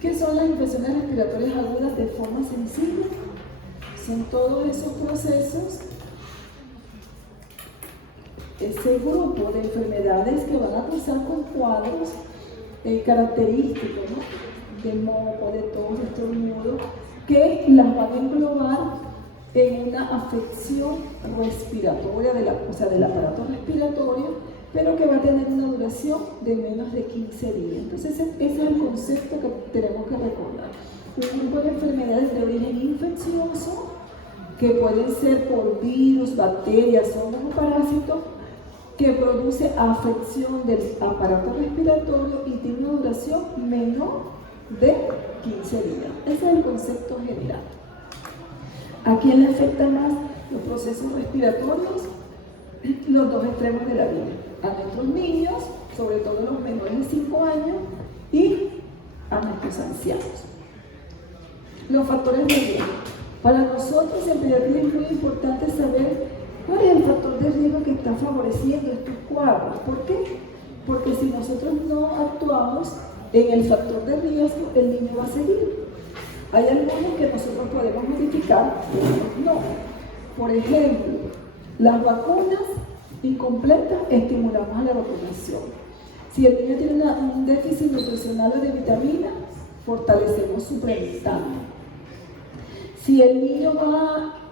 ¿Qué son las infecciones respiratorias agudas de forma sencilla? Son todos esos procesos, ese grupo de enfermedades que van a cruzar con cuadros característicos, ¿no? De moco, de tos, de estornudo, que las van a englobar en una afección respiratoria, del aparato respiratorio, pero que va a tener una duración de menos de 15 días. Entonces, ese es el concepto que tenemos que recordar. Un grupo de enfermedades de origen infeccioso, que pueden ser por virus, bacterias, hongos o parásitos, que produce afección del aparato respiratorio y tiene una duración menor de 15 días. Ese es el concepto general. ¿A quién le afectan más los procesos respiratorios? Los dos extremos de la vida. A nuestros niños, sobre todo los menores de 5 años, y a nuestros ancianos. Los factores de riesgo. Para nosotros en pediatría es muy importante saber cuál es el factor de riesgo que está favoreciendo estos cuadros. ¿Por qué? Porque si nosotros no actuamos en el factor de riesgo, el niño va a seguir. Hay algunos que nosotros podemos modificar, otros no. Por ejemplo, las vacunas incompletas, estimulamos a la vacunación. Si el niño tiene un déficit nutricional o de vitaminas, fortalecemos suplementando. Si el niño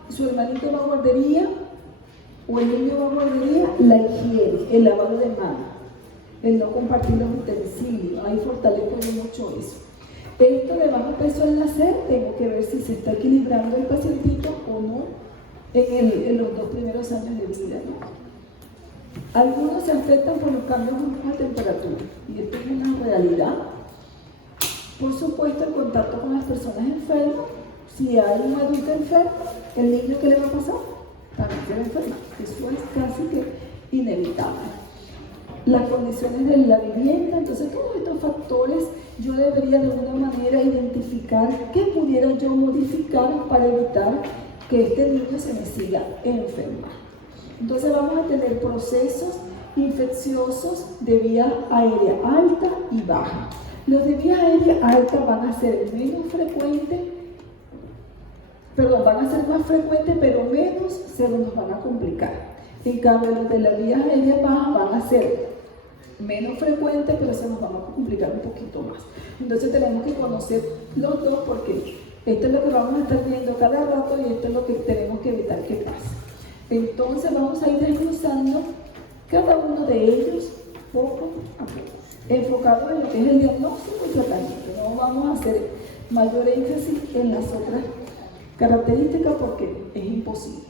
su hermanito va a guardería, o el niño va a guardería, la higiene, el lavado de manos, el no compartir los utensilios, ahí fortalezco mucho eso. Esto de bajo peso al nacer, tengo que ver si se está equilibrando el pacientito o no en los 2 primeros años de vida, ¿no? Algunos se afectan por los cambios bruscos de temperatura, y esto es una realidad. Por supuesto, el contacto con las personas enfermas. Si hay un adulto enfermo, ¿el niño qué le va a pasar? También se va a enfermar. Eso es casi que inevitable. Las condiciones de la vivienda, entonces todos estos factores yo debería de alguna manera identificar qué pudiera yo modificar para evitar que este niño se me siga enfermando. Entonces vamos a tener procesos infecciosos de vía aérea alta y baja. Los de vía aérea alta van a ser más frecuentes, pero menos se nos van a complicar. En cambio, los de la vía aérea baja van a ser menos frecuentes, pero se nos van a complicar un poquito más. Entonces tenemos que conocer los dos, porque esto es lo que vamos a estar viendo cada rato y esto es lo que tenemos que evitar que pase. Entonces vamos a ir desglosando cada uno de ellos poco a poco, enfocado en lo que es el diagnóstico y tratamiento. No vamos a hacer mayor énfasis en las otras características porque es imposible.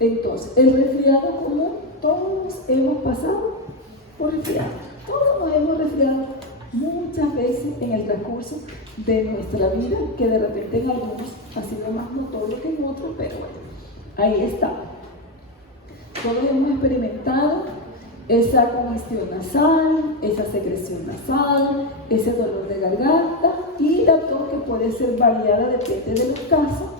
Entonces, el resfriado común, todos hemos pasado por resfriado. Todos nos hemos resfriado muchas veces en el transcurso de nuestra vida, que de repente en algunos ha sido más notorio que en otros, pero bueno. Ahí está. Todos hemos experimentado esa congestión nasal, esa secreción nasal, ese dolor de garganta y la tos, que puede ser variada, depende de los casos,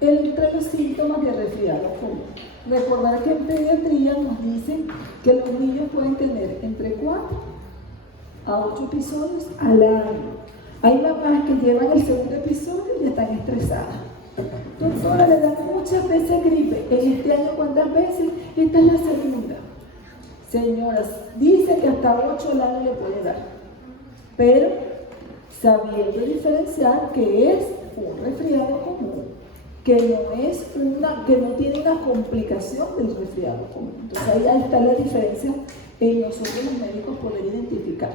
entre los síntomas de resfriado común. Recordar que en pediatría nos dicen que los niños pueden tener entre 4 a 8 episodios al año. Hay mamás que llevan el segundo episodio y están estresadas. Doctora, le dan muchas veces gripe. En este año, ¿cuántas veces? Esta es la segunda. Señoras, dice que hasta 8 al año le puede dar. Pero sabiendo diferenciar que es un resfriado común, que no tiene una complicación del resfriado común. Entonces ahí está la diferencia en nosotros los médicos poder identificar.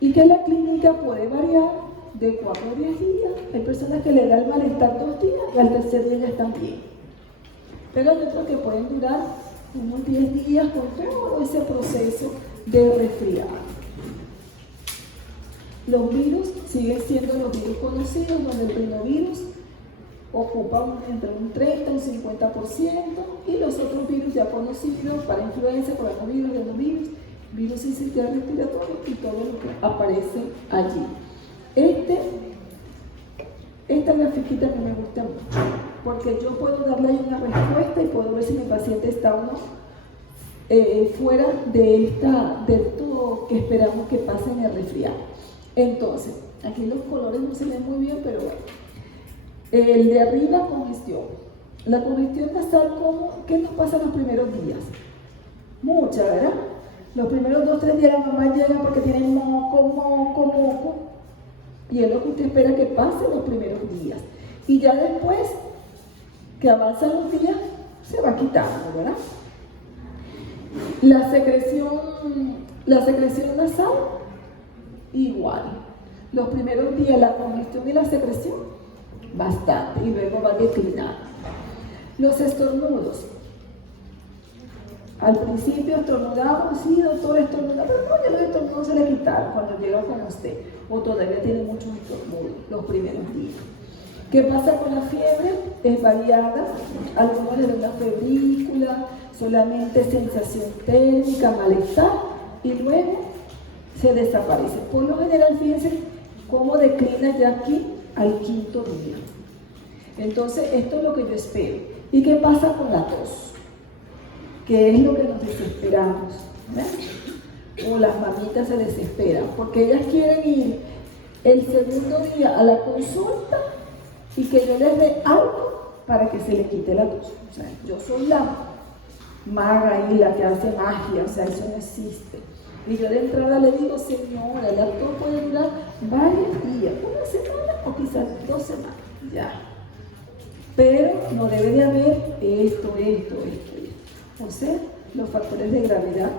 Y que la clínica puede variar de 4 a 10 días. Hay personas que le da el malestar 2 días y al tercer día ya están bien. Pero hay otros que pueden durar unos 10 días con todo ese proceso de resfriado. Los virus siguen siendo los virus conocidos, donde el rinovirus ocupa entre un 30 y un 50%, y los otros virus ya conocidos para influenza, coronavirus, rinovirus, virus sincitial respiratorio y todo lo que aparece allí. Esta grafiquita que me gusta mucho, porque yo puedo darle ahí una respuesta y puedo ver si mi paciente está o no fuera de esto que esperamos que pase en el resfriado. Entonces, aquí los colores no se ven muy bien, pero bueno. El de arriba, congestión. La congestión nasal, ¿qué nos pasa los primeros días? Mucha, ¿verdad? Los primeros 2 o 3 días la mamá llega porque tiene moco. Y es lo que usted espera que pase los primeros días. Y ya después, que avanzan los días, se va quitando, ¿verdad? La secreción nasal, igual. Los primeros días la congestión y la secreción, bastante, y luego va declinando. Los estornudos. Al principio estornudamos, sí, doctor, estornudamos, pero no, ya los estornudos se le quitaron cuando llega con usted, o todavía tiene muchos estornudos los primeros días. ¿Qué pasa con la fiebre? Es variada, algunos le dan una febrícula, solamente sensación térmica, malestar, y luego se desaparece. Por lo general, fíjense cómo declina ya aquí al 5.º día. Entonces, esto es lo que yo espero. ¿Y qué pasa con la tos? Que es lo que nos desesperamos, ¿verdad? O las mamitas se desesperan, porque ellas quieren ir el segundo día a la consulta y que yo les dé algo para que se le quite la tos. O sea, yo soy la maga y la que hace magia, o sea, eso no existe. Y yo de entrada le digo, señora, la tos puede durar varios días, 1 semana o quizás 2 semanas, ya. Pero no debe de haber esto. O sea, los factores de gravedad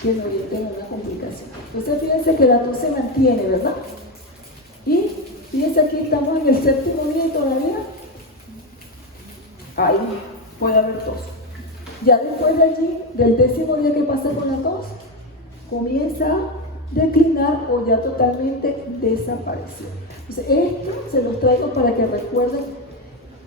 que nos lleven a una complicación. Entonces, fíjense que la tos se mantiene, ¿verdad? Y fíjense, aquí estamos en el 7.º día y todavía ahí puede haber tos. Ya después de allí, del 10.º día que pasa con la tos, comienza a declinar o ya totalmente desapareció. Entonces, esto se los traigo para que recuerden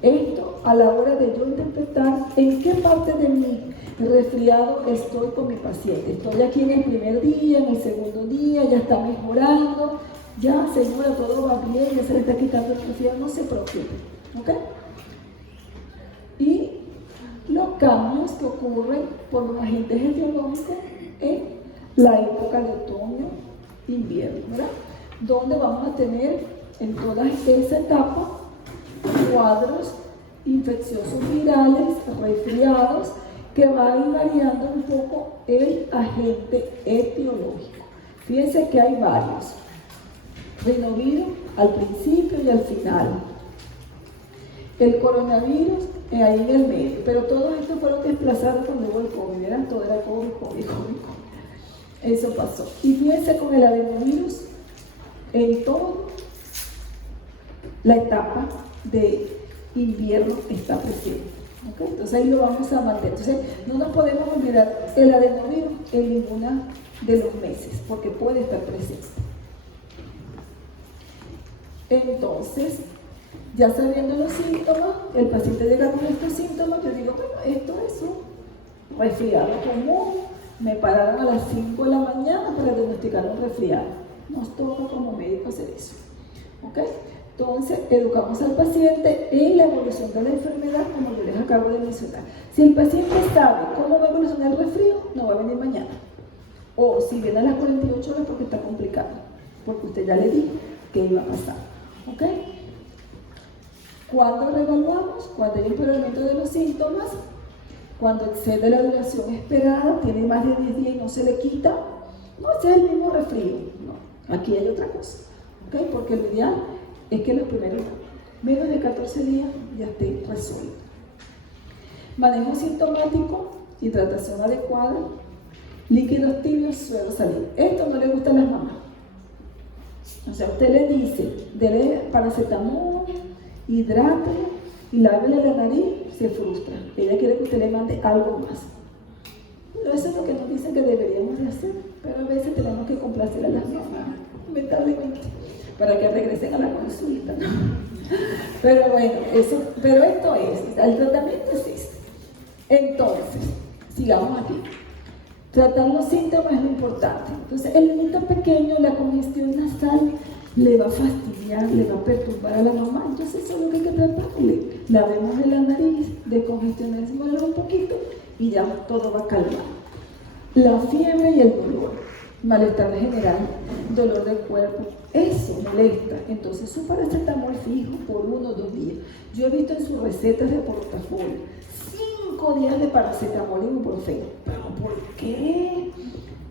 esto a la hora de yo interpretar en qué parte de mi resfriado estoy con mi paciente. Estoy aquí en el primer día, en el segundo día, ya está mejorando, ya señora, todo va bien, ya se le está quitando el resfriado, no se preocupe, ¿ok? Y los cambios que ocurren por los agentes etiológicos en la época de otoño, invierno, ¿verdad? Donde vamos a tener en toda esa etapa cuadros infecciosos virales, resfriados, que va a ir variando un poco el agente etiológico. Fíjense que hay varios. Rinovirus al principio y al final. El coronavirus ahí en el medio. Pero todos estos fueron desplazados cuando hubo el COVID, ¿verdad? Todo era COVID. Eso pasó. Y fíjense con el adenovirus en toda la etapa de invierno está presente. ¿Okay? Entonces ahí lo vamos a mantener. Entonces no nos podemos olvidar el adenovirus en ninguna de los meses porque puede estar presente. Entonces, ya sabiendo los síntomas, el paciente llega con estos síntomas, yo digo, bueno, esto es un resfriado común, me pararon a las 5 de la mañana para diagnosticar un resfriado. Nos toca como médico hacer eso. ¿Ok? Entonces, educamos al paciente en la evolución de la enfermedad, como yo les acabo de mencionar. Si el paciente sabe cómo va a evolucionar el resfrío, no va a venir mañana. O si viene a las 48 horas porque está complicado, porque usted ya le dijo que iba a pasar. ¿Ok? ¿Cuándo reevaluamos? Cuando hay empeoramiento de los síntomas, cuando excede la duración esperada, tiene más de 10 días y no se le quita, no, ese es el mismo resfrío. No, aquí hay otra cosa. ¿Ok? Porque lo ideal es que los primeros menos de 14 días ya esté resuelto. Manejo sintomático, hidratación adecuada, líquidos tibios, suelo salir. Esto no le gusta a las mamás. O sea, usted le dice, dele paracetamol, hidrátelo y lávele la nariz, se frustra. Ella quiere que usted le mande algo más. Pero eso es lo que nos dicen que deberíamos de hacer, pero a veces tenemos que complacer a las mamás, lamentablemente, para que regresen a la consulta. Pero bueno, pero esto es, el tratamiento es este. Entonces, sigamos aquí. Tratar los síntomas es lo importante. Entonces, el niño pequeño, la congestión nasal, le va a fastidiar, le va a perturbar a la mamá. Entonces, eso es lo que hay que tratarle. Lavemos de la nariz, descongestionémosla un poquito y ya todo va a calmar. La fiebre y el dolor. malestar general, dolor de cuerpo, eso molesta. Entonces su paracetamol fijo por 1 o 2 días. Yo he visto en sus recetas de portafolio 5 días de paracetamol y ibuprofeno. ¿Pero por qué?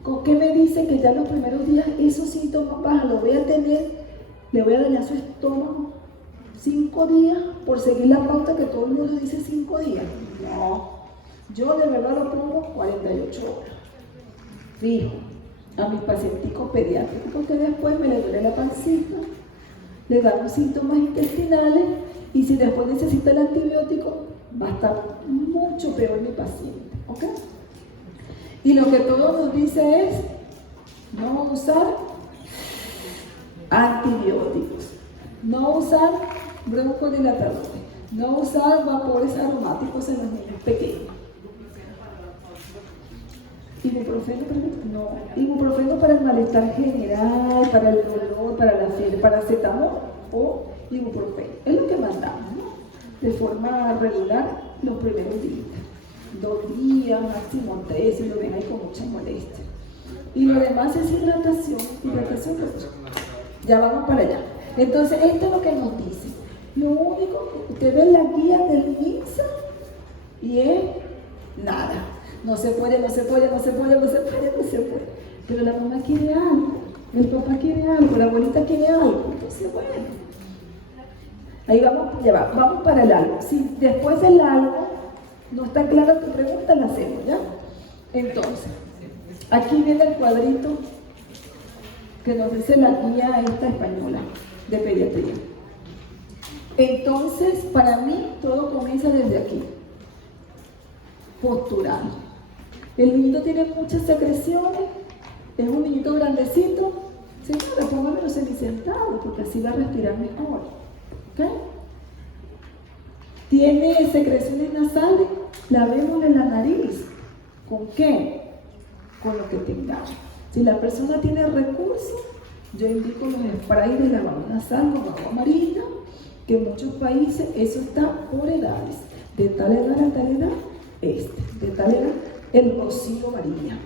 ¿Con qué me dice que ya los primeros días esos síntomas bajan? Lo voy a tener, le voy a dañar su estómago 5 días por seguir la pauta que todo el mundo dice 5 días. No, yo de verdad lo pongo 48 horas. Fijo. A mis pacienticos pediátricos, porque después me le duele la pancita, le dan síntomas intestinales y si después necesita el antibiótico va a estar mucho peor mi paciente, ¿ok? Y lo que todo nos dice es no usar antibióticos, no usar broncodilatadores, no usar vapores aromáticos en los niños pequeños. Ibuprofeno, no. Ibuprofeno para el malestar general, para el dolor, para la fiebre, paracetamol o ibuprofeno. Es lo que mandamos, ¿no? De forma regular los primeros días. 2 días, máximo 3, y lo ven ahí con mucha molestia. Y lo demás es hidratación, ya vamos para allá. Entonces, esto es lo que nos dice. Lo único, usted ve la guía del MINSA y es nada. No se puede. Pero la mamá quiere algo, el papá quiere algo, la abuelita quiere algo. Entonces, bueno. Ahí vamos para el algo. Si después del algo no está clara tu pregunta, la hacemos, ¿ya? Entonces, aquí viene el cuadrito que nos dice la guía esta española de pediatría. Entonces, para mí, todo comienza desde aquí. Postural. El niñito tiene muchas secreciones, es un niñito grandecito. Señora, póngamelo semisentado porque así va a respirar mejor. ¿Okay? Tiene secreciones nasales, la vemos en la nariz. ¿Con qué? Con lo que tengamos. Si la persona tiene recursos, yo indico los sprays de lavado nasal con agua amarilla, que en muchos países eso está por edades. De tal edad a tal edad, de tal edad, el rocío amarilla.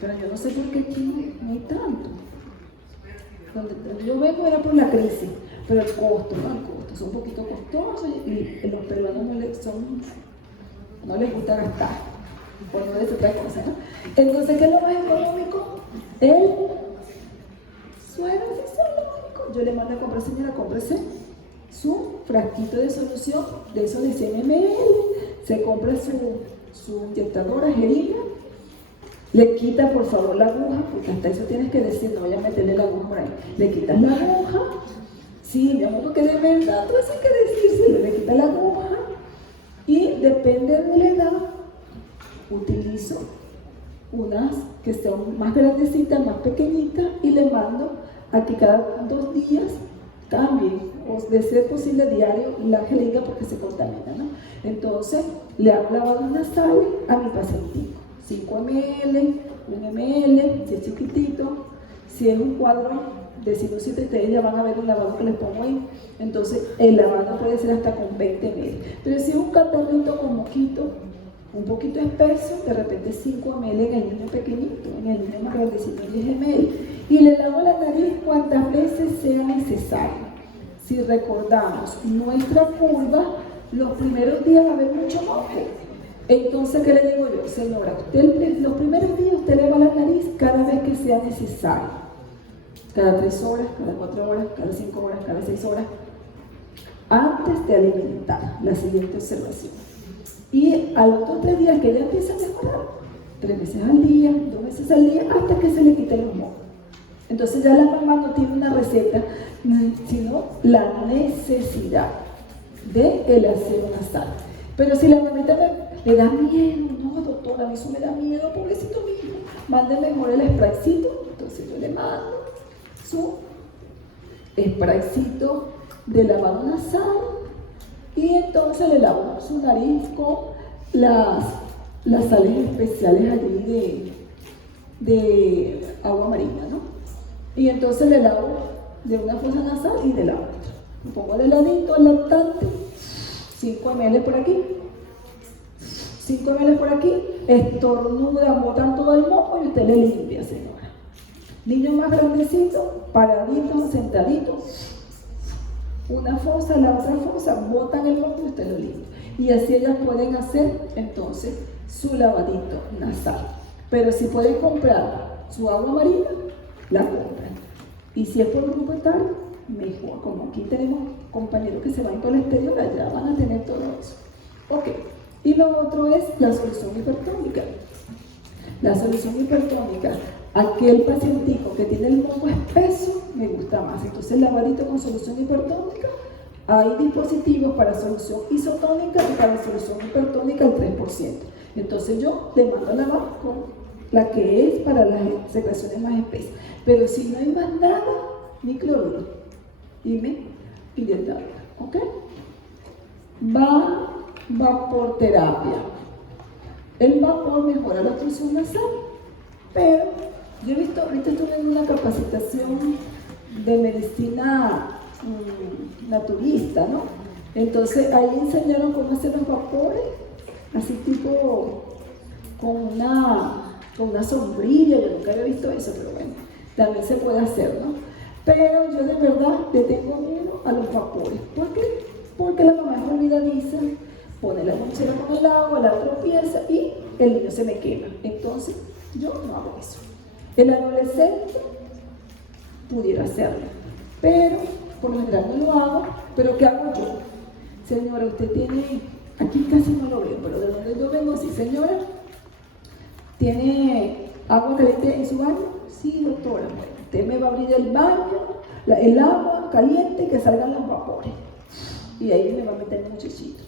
Pero yo no sé por qué aquí no hay tanto. Donde yo vengo era por la crisis, pero el costo, son un poquito costosos y los peruanos no les gusta gastar, por no decir otra cosa, ¿no? Entonces, ¿qué es lo más económico? El suero fisiológico. Yo le mando a comprar, señora, cómprese su frasquito de solución de esos de 100 ml, se compra su inyectadora, jeringa, le quita por favor la aguja, porque hasta eso tienes que decir, no voy a meterle la aguja por ahí, le quitas la aguja, sí, mi amor, porque de verdad, todo eso hay que decírselo, le quita la aguja y depende de la edad, utilizo unas que son más grandecitas, más pequeñitas y le mando a que cada 2 días cambie, o de ser posible diario, la jeringa porque se contamina, ¿no? Entonces, le hago lavados nasales a mi pacientito. 5 ml, 1 ml, si es chiquitito, si es un cuadro de sinusitis, ustedes ya van a ver un lavado que les pongo ahí. Entonces, el lavado puede ser hasta con 20 ml. Pero si es un catarrito con moquito, un poquito espeso, de repente 5 ml en el niño pequeñito, en el niño más grandecito 10 ml. Y le lavo la nariz cuantas veces sea necesario. Si recordamos nuestra curva, los primeros días va a haber mucho moco. Entonces, ¿qué le digo yo? Señora, los primeros días usted le va la nariz cada vez que sea necesario. Cada 3 horas, cada 4 horas, cada 5 horas, cada 6 horas. Antes de alimentar, la siguiente observación. Y a los 2 o 3 días que ella empieza a mejorar, 3 veces al día, 2 veces al día, hasta que se le quite los mocos. Entonces ya la mamá no tiene una receta, sino la necesidad del aseo nasal. Pero si la mamita le da miedo, no doctora, a mí eso me da miedo, pobrecito mío, mande mejor el spraycito. Entonces yo le mando su spraycito de lavado nasal y entonces le lavo su nariz con las sales especiales allí de agua amarilla, ¿no? Y entonces le lavo de una fosa nasal y de la otra. Me pongo de ladito al lactante, 5 ml por aquí, 5 ml por aquí, estornuda, botan todo el moco y usted le limpia, señora. Niño más grandecito, paradito, sentadito, una fosa, la otra fosa, botan el moco y usted lo limpia. Y así ellas pueden hacer entonces su lavadito nasal. Pero si pueden comprar su agua marina, la compran. Y si es por grupo etario, mejor. Como aquí tenemos compañeros que se van por el exterior, allá van a tener todo eso. Ok. Y lo otro es la solución hipertónica. La solución hipertónica, aquel pacientico que tiene el moco espeso, me gusta más. Entonces, lavadito con solución hipertónica, hay dispositivos para solución isotónica y para solución hipertónica al 3%. Entonces, yo le mando a lavar con la que es para las secreciones más espesas. Pero si no hay más nada, ni cloruro. Dime, y el agua, ¿ok? Vaporterapia. El vapor mejora la obstrucción nasal, pero yo he visto, ahorita estuve en una capacitación de medicina naturista, ¿no? Entonces ahí enseñaron cómo hacer los vapores, así tipo con una sombrilla. Yo nunca había visto eso, pero bueno, también se puede hacer, ¿no? Pero yo de verdad le tengo miedo a los vapores. ¿Por qué? Porque la mamá olvidadiza, pone la lonchera con el agua, la tropieza y el niño se me quema. Entonces, yo no hago eso. El adolescente pudiera hacerlo, pero por lo general no lo hago. ¿Pero qué hago yo? Señora, usted tiene, aquí casi no lo veo, pero de donde yo vengo, sí, señora, ¿tiene agua caliente en su baño? Sí, doctora. Bueno, usted me va a abrir el baño, el agua caliente, que salgan los vapores. Y ahí me va a meter el muchachito.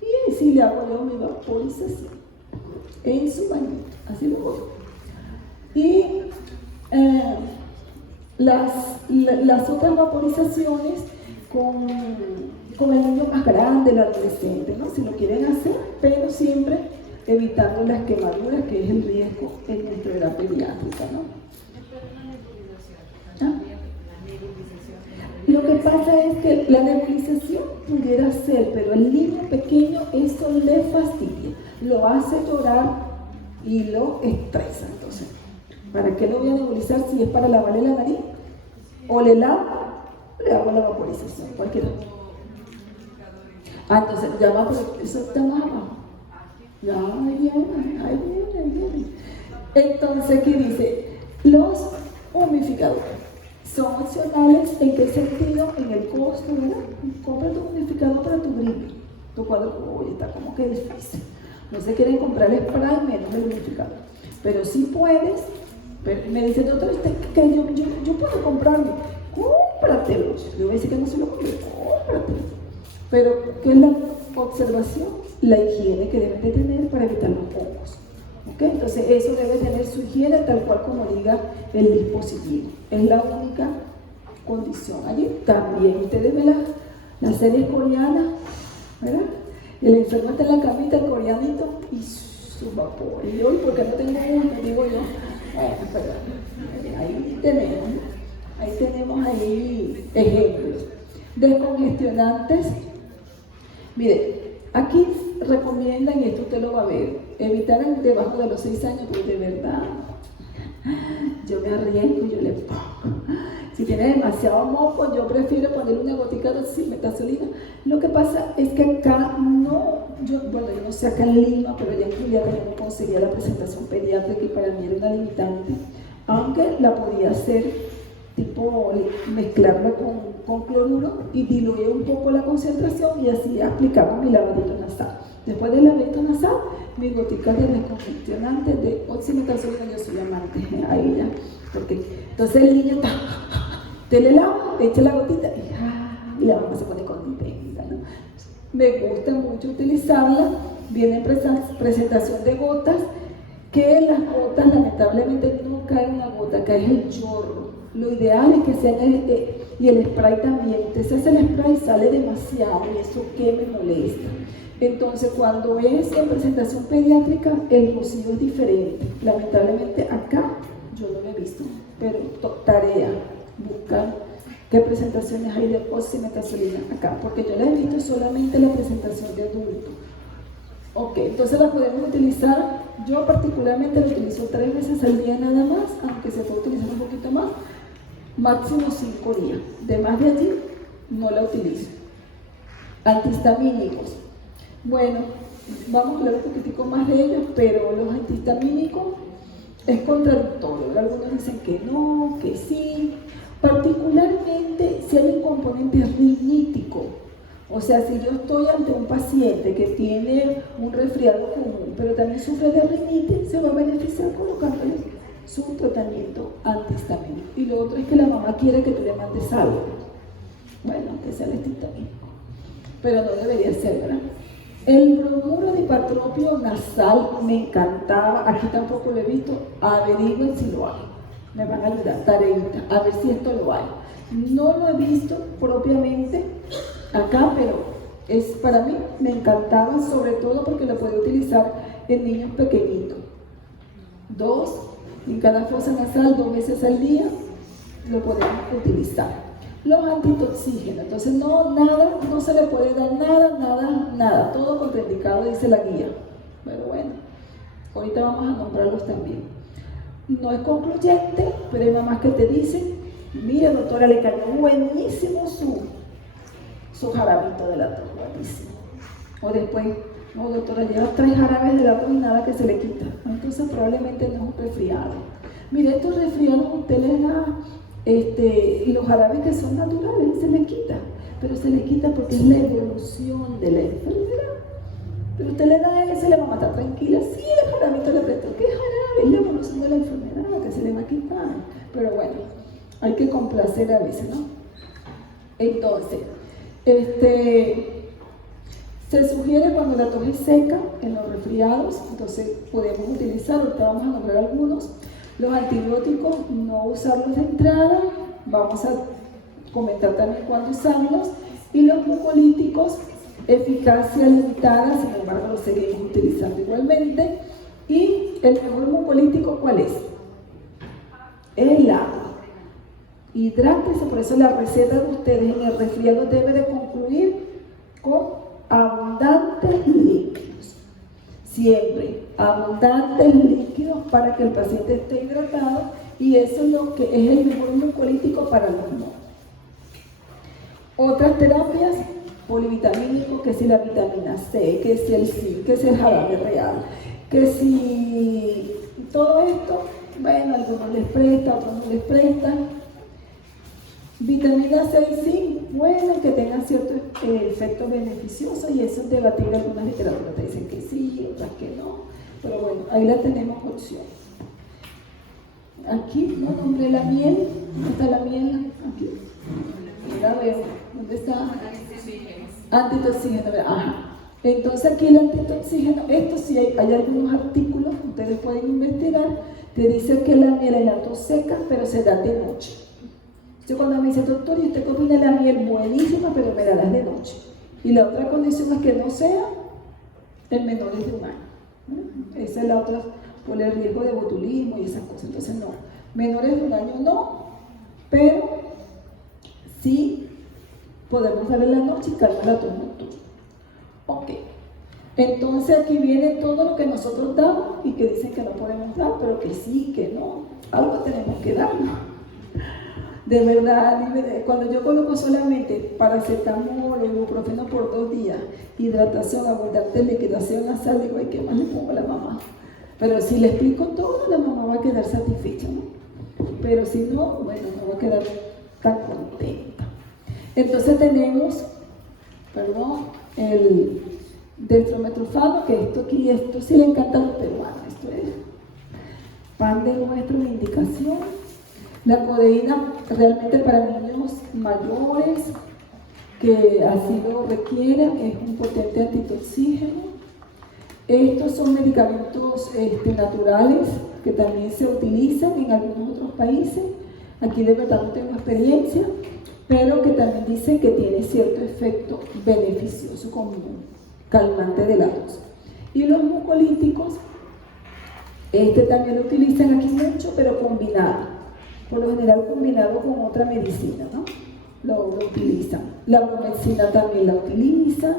Y ahí sí le hago yo mi vaporización en su bañito. Así lo voy. Y las otras vaporizaciones con el niño más grande, el adolescente, ¿no? Si lo quieren hacer, pero siempre evitando las quemaduras, que es el riesgo en nuestra edad pediátrica, ¿no? ¿Ah? Lo que pasa es que la nebulización pudiera ser, pero al niño pequeño eso le fastidia, lo hace llorar y lo estresa. Entonces, ¿para qué lo voy a nebulizar si es para lavarle la nariz? O le lavo, o le hago la vaporización, cualquiera. Ah, entonces ya va, pero eso está más abajo. Ya, ahí viene. Entonces, ¿qué dice? Los humidificadores son opcionales. ¿En qué sentido? En el costo, ¿verdad? Compra tu humidificador para tu gripe. Tu cuadro, oye, está como que difícil. No se quieren comprar el spray menos el humidificador. Pero si puedes, me dice, doctor, que yo puedo comprarlo. Cómpratelo. Yo voy a decir que no se lo compre, cómpratelo. Pero, ¿qué es la observación? La higiene que deben de tener para evitar los hongos. ¿Okay? Entonces, eso debe tener su higiene tal cual como diga el dispositivo. Es la única condición. Allí también ustedes ven las series coreanas, ¿verdad? El enfermo está en la camita, el coreanito, y su vapor. Y hoy, porque no tengo uno, digo yo, pero ahí tenemos ejemplos. Descongestionantes. Mire, aquí recomiendan, y esto usted lo va a ver, evitar debajo de los 6 años, porque de verdad yo me arriesgo y yo le pongo. Si tiene demasiado moco, yo prefiero ponerle una gotica de cimetazolina. Lo que pasa es que acá yo no sé acá en Lima, pero allá en Julián no conseguía la presentación pediátrica y para mí era una limitante, aunque la podía hacer tipo mezclarla con cloruro y diluir un poco la concentración y así aplicaba mi lavadito nasal. Después del lavadito nasal, mis goticas de descongestionante de oximetazolina, yo soy amante a ella, porque entonces el niño te le lava, echa la gotita y la mamá se pone contenta, ¿no? Me gusta mucho utilizarla. Viene presentación de gotas, que las gotas lamentablemente no cae una gota, cae el chorro. Lo ideal es que sea y el spray también. Usted hace el spray, sale demasiado y eso que me molesta. Entonces, cuando es en presentación pediátrica, el rocío es diferente. Lamentablemente acá yo no lo he visto, pero tarea, buscar qué presentaciones hay de oximetazolina acá, porque yo la he visto solamente en la presentación de adulto. Ok, entonces la podemos utilizar. Yo particularmente la utilizo 3 veces al día nada más, aunque se puede utilizar un poquito más, máximo 5 días. De más de allí, no la utilizo. Antihistamínicos. Bueno, vamos a hablar un poquitico más de ellos, pero los antihistamínicos es contradictorio. Algunos dicen que no, que sí. Particularmente si hay un componente rinítico. O sea, si yo estoy ante un paciente que tiene un resfriado común, pero también sufre de rinitis, se va a beneficiar colocándole su tratamiento antihistamínico. Y lo otro es que la mamá quiere que tú le mandes algo. Bueno, que sea el antihistamínico. Pero no debería ser, ¿verdad? El bromuro dipatropio nasal me encantaba. Aquí tampoco lo he visto. Averigüen si lo hay. Me van a ayudar, tareita, a ver si esto lo hay. No lo he visto propiamente acá, pero para mí me encantaba, sobre todo porque lo puedo utilizar en niños pequeñitos. 2 en cada fosa nasal, 2 veces al día, lo podemos utilizar. Los antitoxígenos, entonces no se le puede dar nada, todo contraindicado, dice la guía. Pero bueno, ahorita vamos a nombrarlos también. No es concluyente, pero hay mamás que te dicen, mire doctora, le cayó buenísimo su jarabito de la tos, buenísimo. O después, no doctora, lleva 3 jarabes de la tos y nada que se le quita. Entonces probablemente no es un resfriado. Mire, estos resfriados usted les da los jarabes que son naturales, se les quita. Pero se les quita porque es la evolución de la enfermedad. Pero usted le da ese, la mamá está tranquila, sí, el jarabito le prestó, ¿qué jarabe? Es la evolución de la enfermedad que se le va a quitar. Pero bueno, hay que complacer a veces, ¿no? Entonces, se sugiere cuando la tos es seca, en los resfriados, entonces podemos utilizar, ahorita vamos a nombrar algunos, los antibióticos, no usarlos de entrada, vamos a comentar también cuándo usarlos, y los mucolíticos, eficacia limitada, sin embargo lo seguimos utilizando igualmente. Y el mejor mucolítico, ¿cuál es? El agua. Hidrátese, por eso la receta de ustedes en el resfriado debe de concluir con abundantes líquidos. Siempre abundantes líquidos para que el paciente esté hidratado, y eso es lo que es el mejor mucolítico para los niños. Otras terapias, polivitamínicos, que si la vitamina C, que si el zinc, que si el jarabe real, que si todo esto, bueno, algunos les presta, otros no les prestan. Vitamina C y zinc, bueno, que tengan cierto efecto beneficioso, y eso es debatible. Algunas literaturas te dicen que sí, otras que no, pero bueno, ahí la tenemos opción. Aquí no nombré la miel. ¿Dónde está la miel? Aquí. La veo. ¿Dónde está? Antitoxígeno. Ajá. Entonces aquí el antitoxígeno, esto sí hay algunos artículos, ustedes pueden investigar, te dice que la miel es la tos seca, pero se da de noche. Yo cuando me dice, doctor, ¿y usted qué opina de la miel? Buenísima, pero me la das de noche. Y la otra condición es que no sea en menores de 1 año. Esa es la otra, por el riesgo de botulismo y esas cosas. Entonces no, menores de 1 año no, pero sí podemos darle la noche y calmar la tos nocturna. Ok, entonces aquí viene todo lo que nosotros damos y que dicen que no podemos dar, pero que sí, que no, algo tenemos que dar. De verdad, cuando yo coloco solamente paracetamol o ibuprofeno por 2 días, hidratación, abundante liquidación nasal, digo, ay, ¿qué más le pongo a la mamá? Pero si le explico todo, la mamá va a quedar satisfecha, ¿no? Pero si no, bueno, no va a quedar tan contenta. Entonces tenemos, el dextrometrofano, que esto sí le encanta a los peruanos, esto es pan de nuestro de indicación. La codeína realmente para niños mayores que así lo requieren, es un potente antitoxígeno. Estos son medicamentos naturales que también se utilizan en algunos otros países. Aquí de verdad no tengo experiencia, pero que también dicen que tiene cierto efecto beneficioso como calmante de la tos. Y los mucolíticos, también lo utilizan aquí mucho, pero combinado. Por lo general combinado con otra medicina, ¿no? Lo utilizan. La bromexina también la utiliza.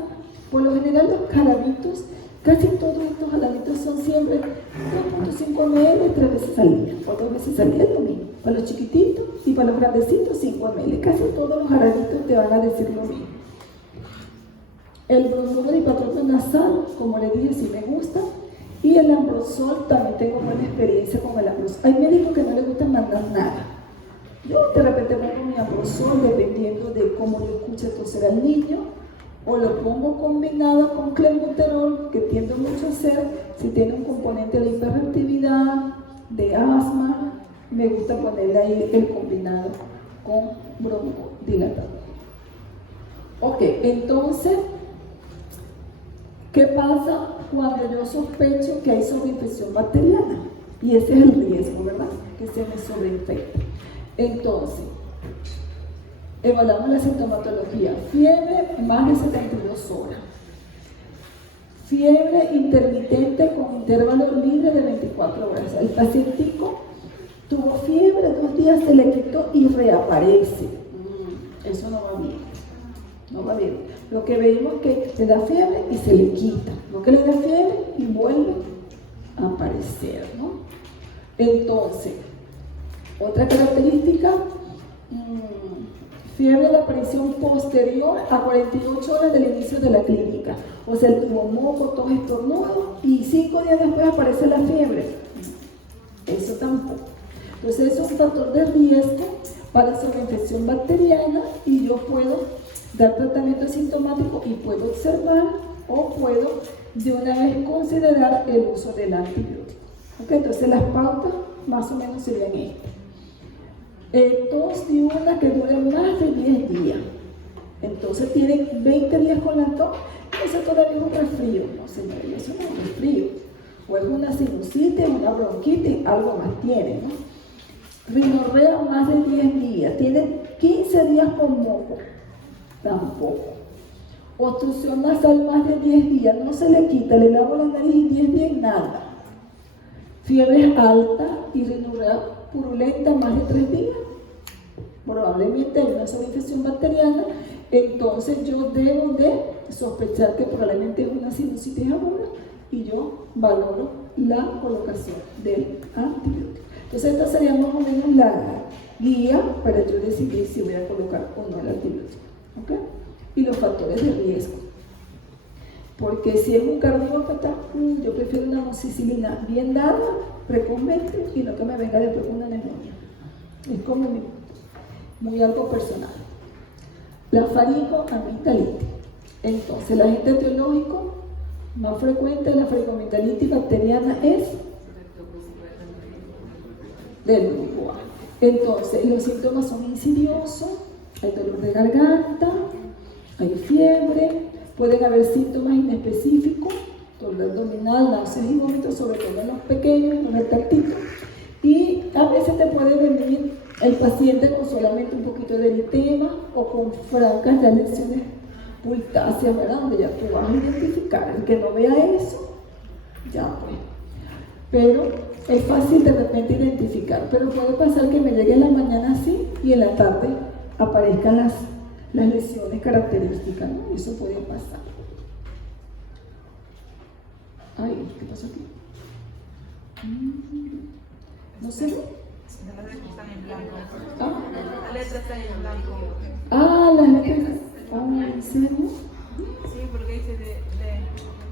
Por lo general los jarabitos, casi todos estos jarabitos son siempre 2.5 ml 3 veces al día, o 2 veces al día es lo mismo, para los chiquititos y Y para los grandecitos, 5 ml. Casi todos los jaraditos te van a decir lo mismo. El bromuro de hipatropio nasal, como le dije, sí me gusta. Y el Ambrosol, también tengo buena experiencia con el Ambrosol. Hay médicos que no les gusta mandar nada. Yo de repente pongo mi Ambrosol dependiendo de cómo yo escuche toser al niño, o lo pongo combinado con clenbuterol, que tiendo mucho a hacer si tiene un componente de hiperactividad, de asma. Me gusta ponerle ahí el combinado con broncodilatador. Ok, entonces, ¿qué pasa cuando yo sospecho que hay sobreinfección bacteriana? Y ese es el riesgo, ¿verdad? Que se me sobreinfecte. Entonces, evaluamos la sintomatología. Fiebre más de 72 horas. Fiebre intermitente con intervalo libre de 24 horas. El pacientico tuvo fiebre, 2 días se le quitó y reaparece. Eso no va bien. No va bien. Lo que veíamos es que le da fiebre y se le quita. No que le da fiebre y vuelve a aparecer, ¿no? Entonces, otra característica, fiebre de aparición posterior a 48 horas del inicio de la clínica. O sea, el tuvo moco, tos, estornudo y 5 días después aparece la fiebre. Eso tampoco. Entonces, eso es un factor de riesgo para sobreinfección bacteriana y yo puedo dar tratamiento sintomático y puedo observar o puedo de una vez considerar el uso del antibiótico. ¿Okay? Entonces, las pautas más o menos serían estas. Tos diurna que dure más de 10 días. Entonces tienen 20 días con la tos, eso todavía es un resfrío. No, señores, eso no es un resfrío. O es una sinusitis, una bronquitis, algo más tiene, ¿no? Rinorrea más de 10 días. Tienen 15 días con moco. Tampoco. Obstrucción nasal más de 10 días. No se le quita, le lavo la nariz y 10 días nada. Fiebre alta y rinorrea purulenta más de 3 días. Probablemente hay una sobreinfección bacteriana, entonces yo debo de sospechar que probablemente es una sinusitis aguda y yo valoro la colocación del antibiótico. Entonces esta sería más o menos la guía para yo decidir si voy a colocar o no el antibiótico. ¿Okay? Y los factores de riesgo. Porque si es un cardiópata, yo prefiero una amoxicilina bien dada, precozmente, y no que me venga después una neumonía. Es como muy algo personal. La faringoamigdalitis. Entonces, el agente etiológico más frecuente de la faringoamigdalitis bacteriana es del grupo A. Entonces, los síntomas son insidiosos, hay dolor de garganta, hay fiebre, pueden haber síntomas inespecíficos, dolor abdominal, náuseas y vómitos, sobre todo en los pequeños, en los retarditos. Y a veces te puede venir el paciente con solamente un poquito de eritema o con francas ya lesiones pultáceas, ¿verdad? Donde ya tú vas a identificar. El que no vea eso, ya pues. Pero es fácil de repente identificar. Pero puede pasar que me llegue en la mañana así y en la tarde aparezcan las lesiones características, ¿no? Eso puede pasar. Ay, ¿qué pasó aquí? No sé. Las letras están en blanco. ¿Ah? Las letras están en blanco. Ah, las letras. Ah, ¿en serio? Sí, porque dice de...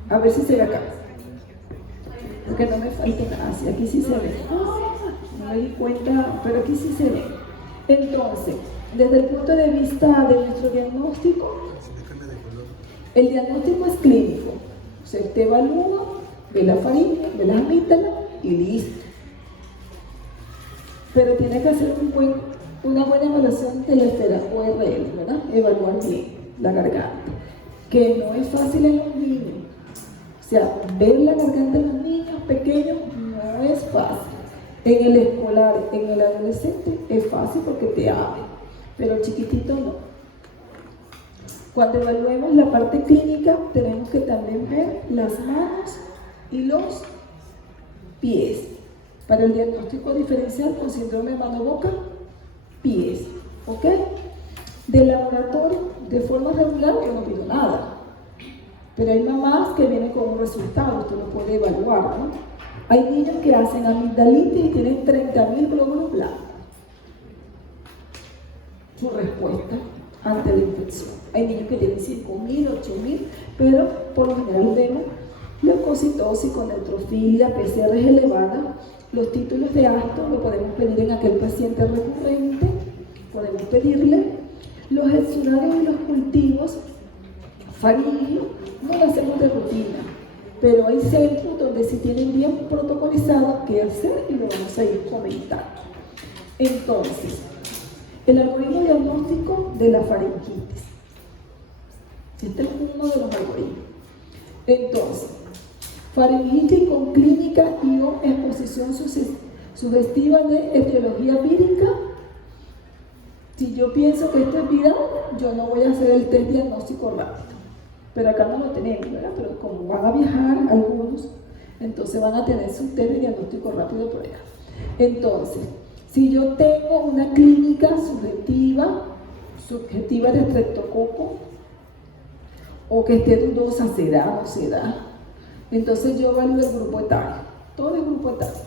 A ver si se ve acá. Porque no me falta nada. Sí, aquí sí se ve. Ah, no me di cuenta, pero aquí sí se ve. Entonces, desde el punto de vista de nuestro diagnóstico, el diagnóstico es clínico. Se te evalúa, ve la faringe, ve las amígdalas y listo. Pero tiene que hacer una buena evaluación de la esfera ORL, ¿verdad? Evaluar bien la garganta, que no es fácil en los niños. O sea, ver la garganta en los niños pequeños no es fácil. En el escolar, en el adolescente, es fácil porque te abre, pero el chiquitito no. Cuando evaluemos la parte clínica, tenemos que también ver las manos y los pies. Para el diagnóstico diferencial con síndrome mano-boca, pies. ¿Ok? De laboratorio, de forma regular, yo no pido nada. Pero hay mamás que vienen con un resultado, usted lo puede evaluar, ¿no? Hay niños que hacen amigdalitis y tienen 30.000 glóbulos blancos. infección. Hay niños que tienen 5.000, 8.000, pero por lo general vemos leucocitosis con neutrofilia, PCR es elevada. Los títulos de acto lo podemos pedir en aquel paciente recurrente, podemos pedirle. Los exudados y los cultivos faríneos no lo hacemos de rutina, pero hay centros donde sí tienen bien protocolizado qué hacer y lo vamos a ir comentando. Entonces, el algoritmo diagnóstico de la faringitis. Este es uno de los algoritmos. Entonces, faringitis con clínica y o exposición sugestiva de etiología vírica. Si yo pienso que esto es viral, yo no voy a hacer el test diagnóstico rápido. Pero acá no lo tenemos, ¿verdad? Pero como van a viajar algunos, entonces van a tener su test de diagnóstico rápido por acá. Entonces, si yo tengo una clínica subjetiva de estreptococo, o que esté dudosa, se da o no se da, entonces yo evalúo el grupo etario, todo el grupo etario.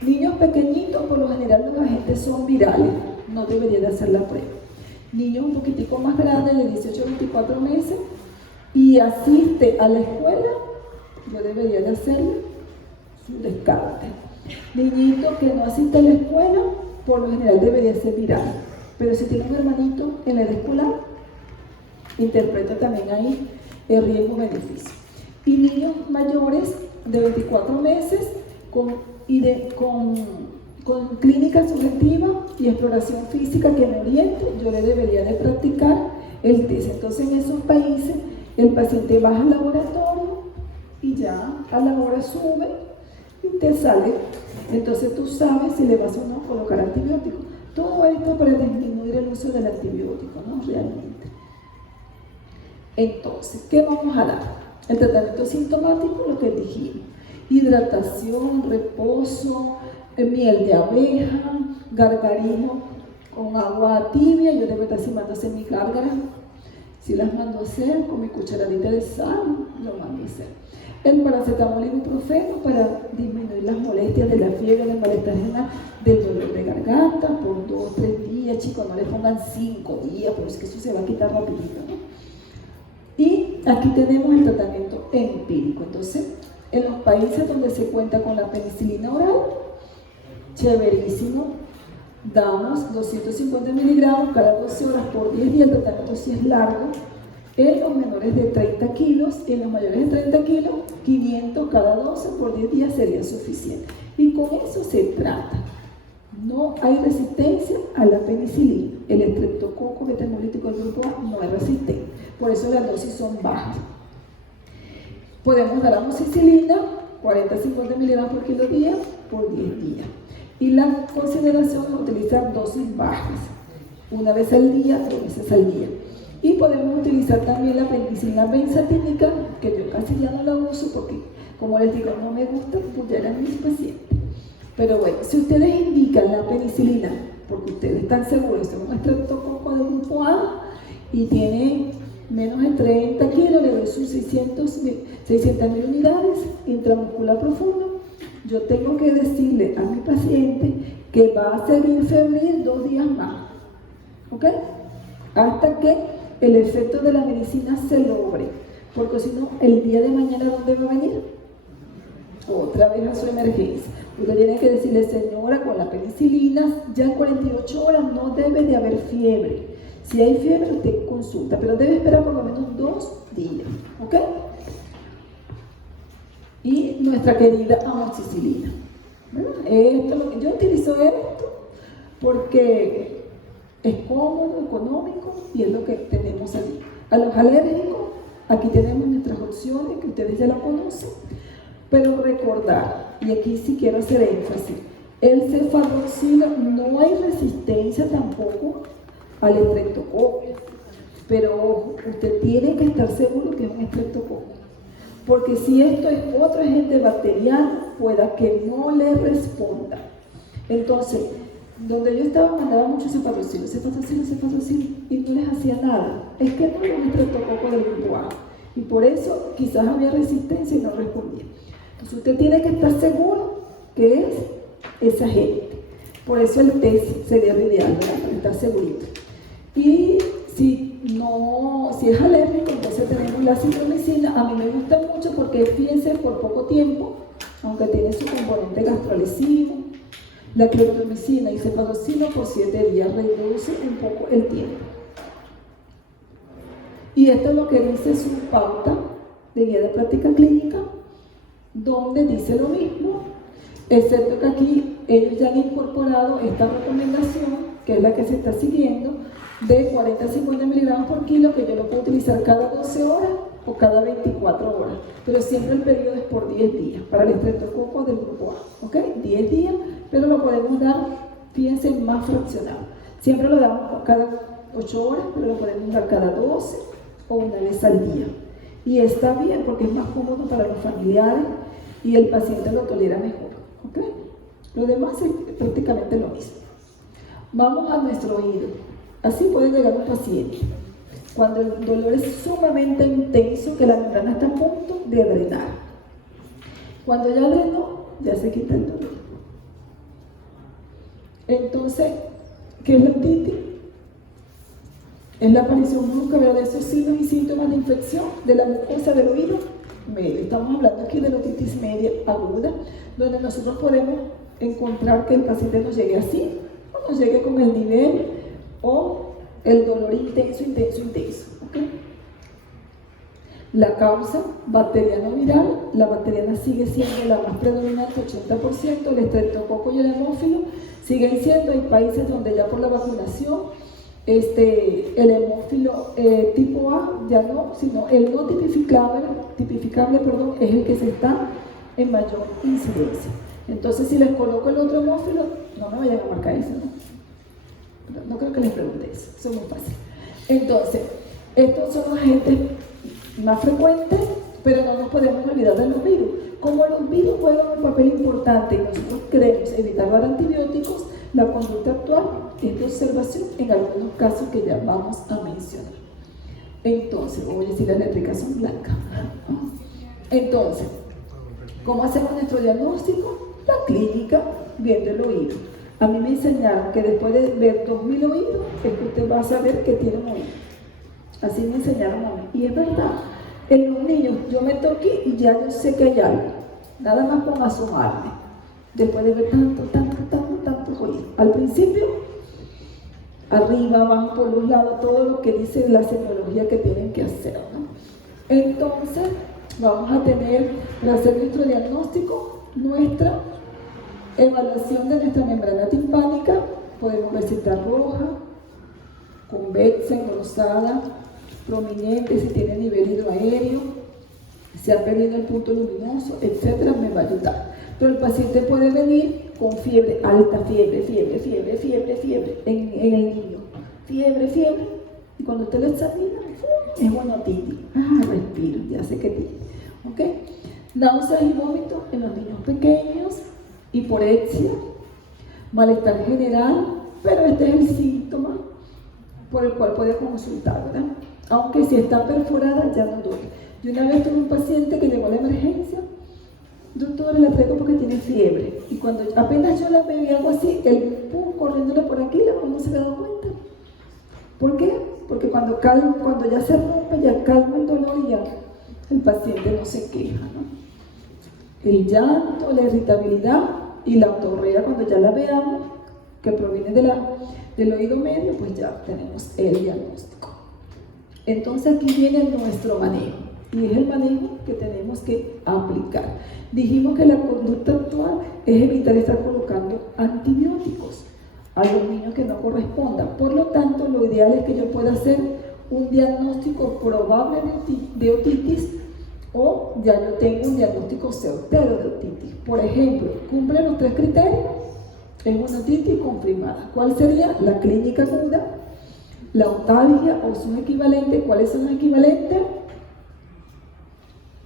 Niños pequeñitos, por lo general los agentes son virales, no debería de hacer la prueba. Niños un poquitico más grandes, de 18 a 24 meses, y asiste a la escuela, yo debería de hacerle su descarte. Niñito que no asiste a la escuela, por lo general debería ser viral, pero si tiene un hermanito en la edad escolar, interpreto también ahí el riesgo-beneficio. Y niños mayores de 24 meses con clínica subjetiva y exploración física que me oriente, yo le debería de practicar el test. Entonces en esos países el paciente baja al laboratorio y ya a la hora sube y te sale. Entonces tú sabes si le vas o no colocar antibiótico. Todo esto para disminuir el uso del antibiótico, ¿no? Realmente. Entonces, ¿qué vamos a dar? El tratamiento sintomático, lo que dijimos. Hidratación, reposo, miel de abeja, gargarismo con agua tibia. Yo debo estar mando a hacer mi gárgaras. Si las mando a hacer con mi cucharadita de sal, lo mando a hacer. El paracetamol y ibuprofeno para disminuir las molestias de la fiebre, del malestar general, del dolor de garganta por 2 o 3 días. Chicos, no le pongan 5 días, pero es que eso se va a quitar rapidito, ¿no? Y aquí tenemos el tratamiento empírico. Entonces, en los países donde se cuenta con la penicilina oral, chéverísimo, damos 250 miligramos cada 12 horas por 10 días. El tratamiento sí es largo. En los menores de 30 kilos y en los mayores de 30 kilos, 500 cada 12 por 10 días sería suficiente. Y con eso se trata. No hay resistencia a la penicilina. El estreptococo beta-hemolítico del grupo A no es resistente. Por eso las dosis son bajas. Podemos dar amoxicilina, 40-50 miligramos por kilo día, por 10 días. Y la consideración es utilizar dosis bajas, una vez al día, 2 veces al día. Y podemos utilizar también la penicilina benzatínica, que yo casi ya no la uso porque, como les digo, no me gusta apoyar a mis pacientes. Pero bueno, si ustedes indican la penicilina, porque ustedes están seguros que es un estreptococo del grupo A y tiene menos de 30 kilos, le doy sus 600.000 unidades intramuscular profundo, yo tengo que decirle a mi paciente que va a seguir febril 2 días más, ¿ok? Hasta que el efecto de la medicina se logre, porque si no, el día de mañana, ¿dónde va a venir? Otra vez a su emergencia. Usted tiene que decirle, señora, con la penicilina, ya en 48 horas no debe de haber fiebre. Si hay fiebre, usted consulta, pero debe esperar por lo menos 2 días, ¿ok? Y nuestra querida amoxicilina. Yo utilizo esto porque es cómodo, económico y es lo que tenemos aquí. A los alérgicos, aquí tenemos nuestras opciones que ustedes ya la conocen, pero recordar, y aquí sí quiero hacer énfasis, el cefalroxilo, no hay resistencia tampoco al estreptococo, pero ojo, usted tiene que estar seguro que es un estreptococo, porque si esto es otro agente bacteriano, pueda que no le responda. Entonces, donde yo estaba mandaba mucho cefalroxilo, y no les hacía nada. Es que no era un estreptococo del grupo A, y por eso quizás había resistencia y no respondía. Entonces usted tiene que estar seguro que es esa gente. Por eso el test sería lo ideal, ¿verdad? Para estar segurito. Y si no, si es alérgico, entonces tenemos la citromicina. A mí me gusta mucho porque fíjense, por poco tiempo, aunque tiene su componente gastrolesivo, la cleptomicina y cefalocino por 7 días reduce un poco el tiempo. Y esto es lo que dice su pauta de guía de práctica clínica, donde dice lo mismo, excepto que aquí ellos ya han incorporado esta recomendación, que es la que se está siguiendo, de 40 a 50 miligramos por kilo, que yo lo puedo utilizar cada 12 horas o cada 24 horas, pero siempre el periodo es por 10 días, para el estreptococo del grupo A, ¿ok? 10 días, pero lo podemos dar, fíjense, más fraccionado. Siempre lo damos cada 8 horas, pero lo podemos dar cada 12 o una vez al día. Y está bien porque es más cómodo para los familiares y el paciente lo tolera mejor, ¿ok? Lo demás es prácticamente lo mismo. Vamos a nuestro oído. Así puede llegar un paciente cuando el dolor es sumamente intenso, que la membrana está a punto de drenar. Cuando ya drenó, ya se quita el dolor. Entonces, ¿qué es la otitis? Es la aparición brusca de esos signos y síntomas de infección de la mucosa del oído medio. Estamos hablando aquí de la otitis media aguda, donde nosotros podemos encontrar que el paciente nos llegue así, o nos llegue con el nivel o el dolor intenso, ¿ok? La causa bacteriano-viral, la bacteriana sigue siendo la más predominante, 80%, el estreptococo y el hemófilo siguen siendo, hay países donde ya por la vacunación, el hemófilo tipo A ya no, sino el no tipificable, es el que se está en mayor incidencia. Entonces, si les coloco el otro hemófilo, no me vayan a marcar eso, ¿no? No creo que les pregunte eso, es muy fácil. Entonces, estos son los agentes más frecuentes, pero no nos podemos olvidar de los virus. Como los virus juegan un papel importante y nosotros queremos evitar dar antibióticos, la conducta actual es de observación en algunos casos que ya vamos a mencionar. Entonces, voy a decir las eléctricas son blancas. Entonces, ¿cómo hacemos nuestro diagnóstico? La clínica, viendo el oído. A mí me enseñaron que después de ver 2000 oídos, es que usted va a saber que tiene un oído. Así me enseñaron a mí. Y es verdad, en los niños yo meto aquí y ya yo sé que hay algo. Nada más con asomarme. Después de ver tantos oídos. Al principio, arriba, abajo, por los lados, todo lo que dice la semiología que tienen que hacer, ¿no? Entonces, vamos a tener, para hacer nuestro diagnóstico, nuestra evaluación de nuestra membrana timpánica. Podemos ver si está roja, convexa, engrosada, prominente, si tiene nivel hidroaéreo, si ha perdido el punto luminoso, etcétera, me va a ayudar. Pero el paciente puede venir con fiebre, alta fiebre, en el niño. Fiebre, y cuando usted lo examina, es otitis. Respiro, ya sé que tiene. ¿Ok? Náuseas y vómitos en los niños pequeños, hiporexia, malestar general, pero este es el síntoma por el cual puede consultar, ¿verdad? Aunque si está perforada ya no duele. Yo una vez tuve un paciente que llegó a la emergencia, doctor, le traigo porque tiene fiebre, y cuando apenas yo la veo y hago así, el pum corriéndole por aquí, la mamá no se da cuenta. ¿Por qué? Porque cuando ya se rompe, ya calma el dolor y ya el paciente no se queja, ¿no? El llanto, la irritabilidad y la otorrea, cuando ya la veamos, que proviene del oído medio, pues ya tenemos el diagnóstico. Entonces aquí viene nuestro manejo, y es el manejo que tenemos que aplicar. Dijimos que la conducta actual es evitar estar colocando antibióticos a los niños que no correspondan. Por lo tanto, lo ideal es que yo pueda hacer un diagnóstico probable de otitis, o ya yo tengo un diagnóstico certero de otitis. Por ejemplo, cumple los 3 criterios, es una otitis confirmada. ¿Cuál sería? La clínica aguda, la otalgia o sus equivalentes. ¿Cuáles son los equivalentes?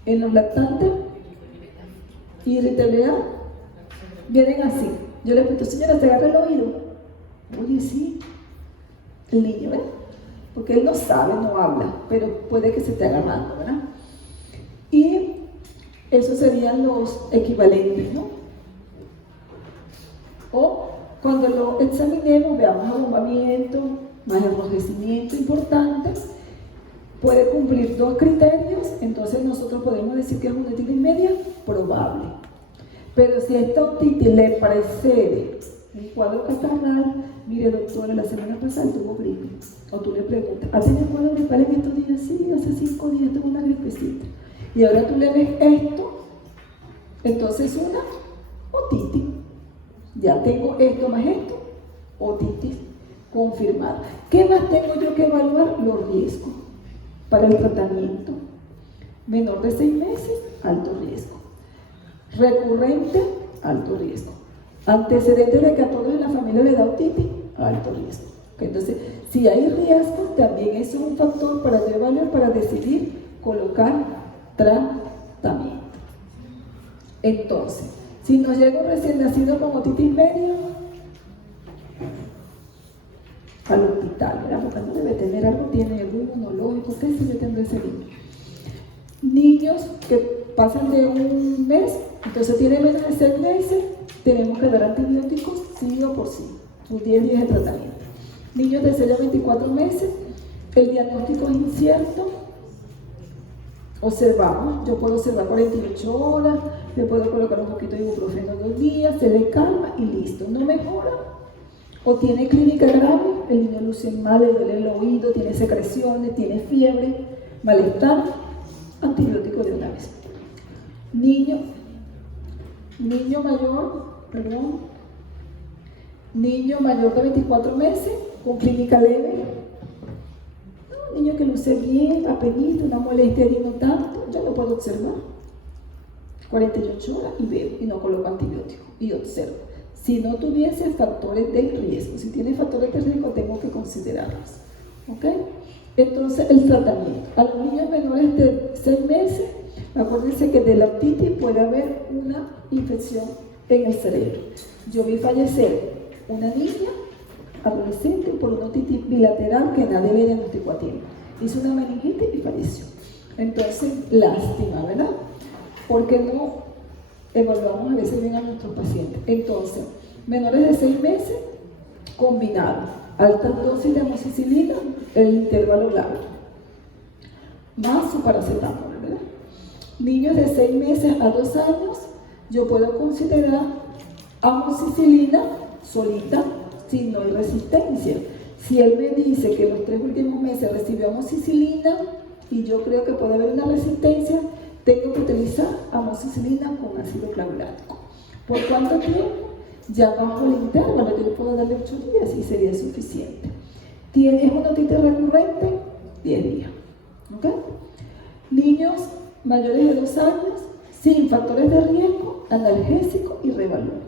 En los lactantes, irritabilidad, vienen así. Yo le pregunto, señora, ¿se agarra el oído? Oye, sí, el niño, ¿verdad? Porque él no sabe, no habla, pero puede que se esté agarrando, ¿verdad? Y esos serían los equivalentes, ¿no? O cuando lo examinemos, veamos abombamiento, más enrojecimiento importante, puede cumplir 2 criterios, entonces nosotros podemos decir que es una otitis media probable. Pero si a esta otitis le precede un cuadro catarral, mire doctora, la semana pasada tuvo gripe, o tú le preguntas, ¿ha tenido cuadro gripal en estos días? Sí, hace 5 días tuvo una gripecita, y ahora tú le ves esto, entonces una otitis, ya tengo esto más esto, otitis confirmada. ¿Qué más tengo yo que evaluar? Los riesgos para el tratamiento. Menor de 6 meses, alto riesgo. Recurrente, alto riesgo. Antecedentes de que a todos en la familia le da otitis, alto riesgo. Entonces, si hay riesgo, también eso es un factor para yo evaluar, para decidir colocar tratamiento. Entonces, si nos llega un recién nacido con otitis media, al hospital, ¿verdad? Porque no debe tener algo, tiene algún inmunológico, ¿qué si yo tengo ese niño? Niños que pasan de un mes, entonces tienen menos de 6 meses, tenemos que dar antibióticos sí o por sí, sus 10 días de tratamiento. Niños de 0 a 24 meses, el diagnóstico es incierto, observamos, yo puedo observar 48 horas, le puedo colocar un poquito de ibuprofeno 2 días, se le calma y listo, no mejora, o tiene clínica grave, el niño luce mal, le duele el oído, tiene secreciones, tiene fiebre, malestar, antibiótico de una vez. Niño mayor de 24 meses, con clínica leve, niño que luce bien, apenito, una molestia y no tanto, yo lo puedo observar 48 horas y veo, y no coloco antibiótico, y observo. Si no tuviese factores de riesgo, si tiene factores de riesgo, tengo que considerarlos. ¿Ok? Entonces, el tratamiento. A los niños menores de 6 meses, acuérdense que de la otitis puede haber una infección en el cerebro. Yo vi fallecer una niña adolescente por una otitis bilateral que nadie le diagnosticó a tiempo. Hizo una meningitis y falleció. Entonces, lástima, ¿verdad? Porque no evaluamos a veces bien a nuestros pacientes. Entonces, menores de 6 meses, combinado, altas dosis de amoxicilina, el intervalo largo, más su paracetamol, ¿verdad? Niños de 6 meses a 2 años, yo puedo considerar amoxicilina solita, si no hay resistencia. Si él me dice que los 3 últimos meses recibió amoxicilina y yo creo que puede haber una resistencia, tengo que utilizar amoxicilina con ácido clavulínico. ¿Por cuánto tiempo? Ya bajo el intervalo, yo puedo darle 8 días y sería suficiente. ¿Tienes una otitis recurrente? 10 días. ¿Ok? Niños mayores de 2 años, sin factores de riesgo, analgésico y revalor.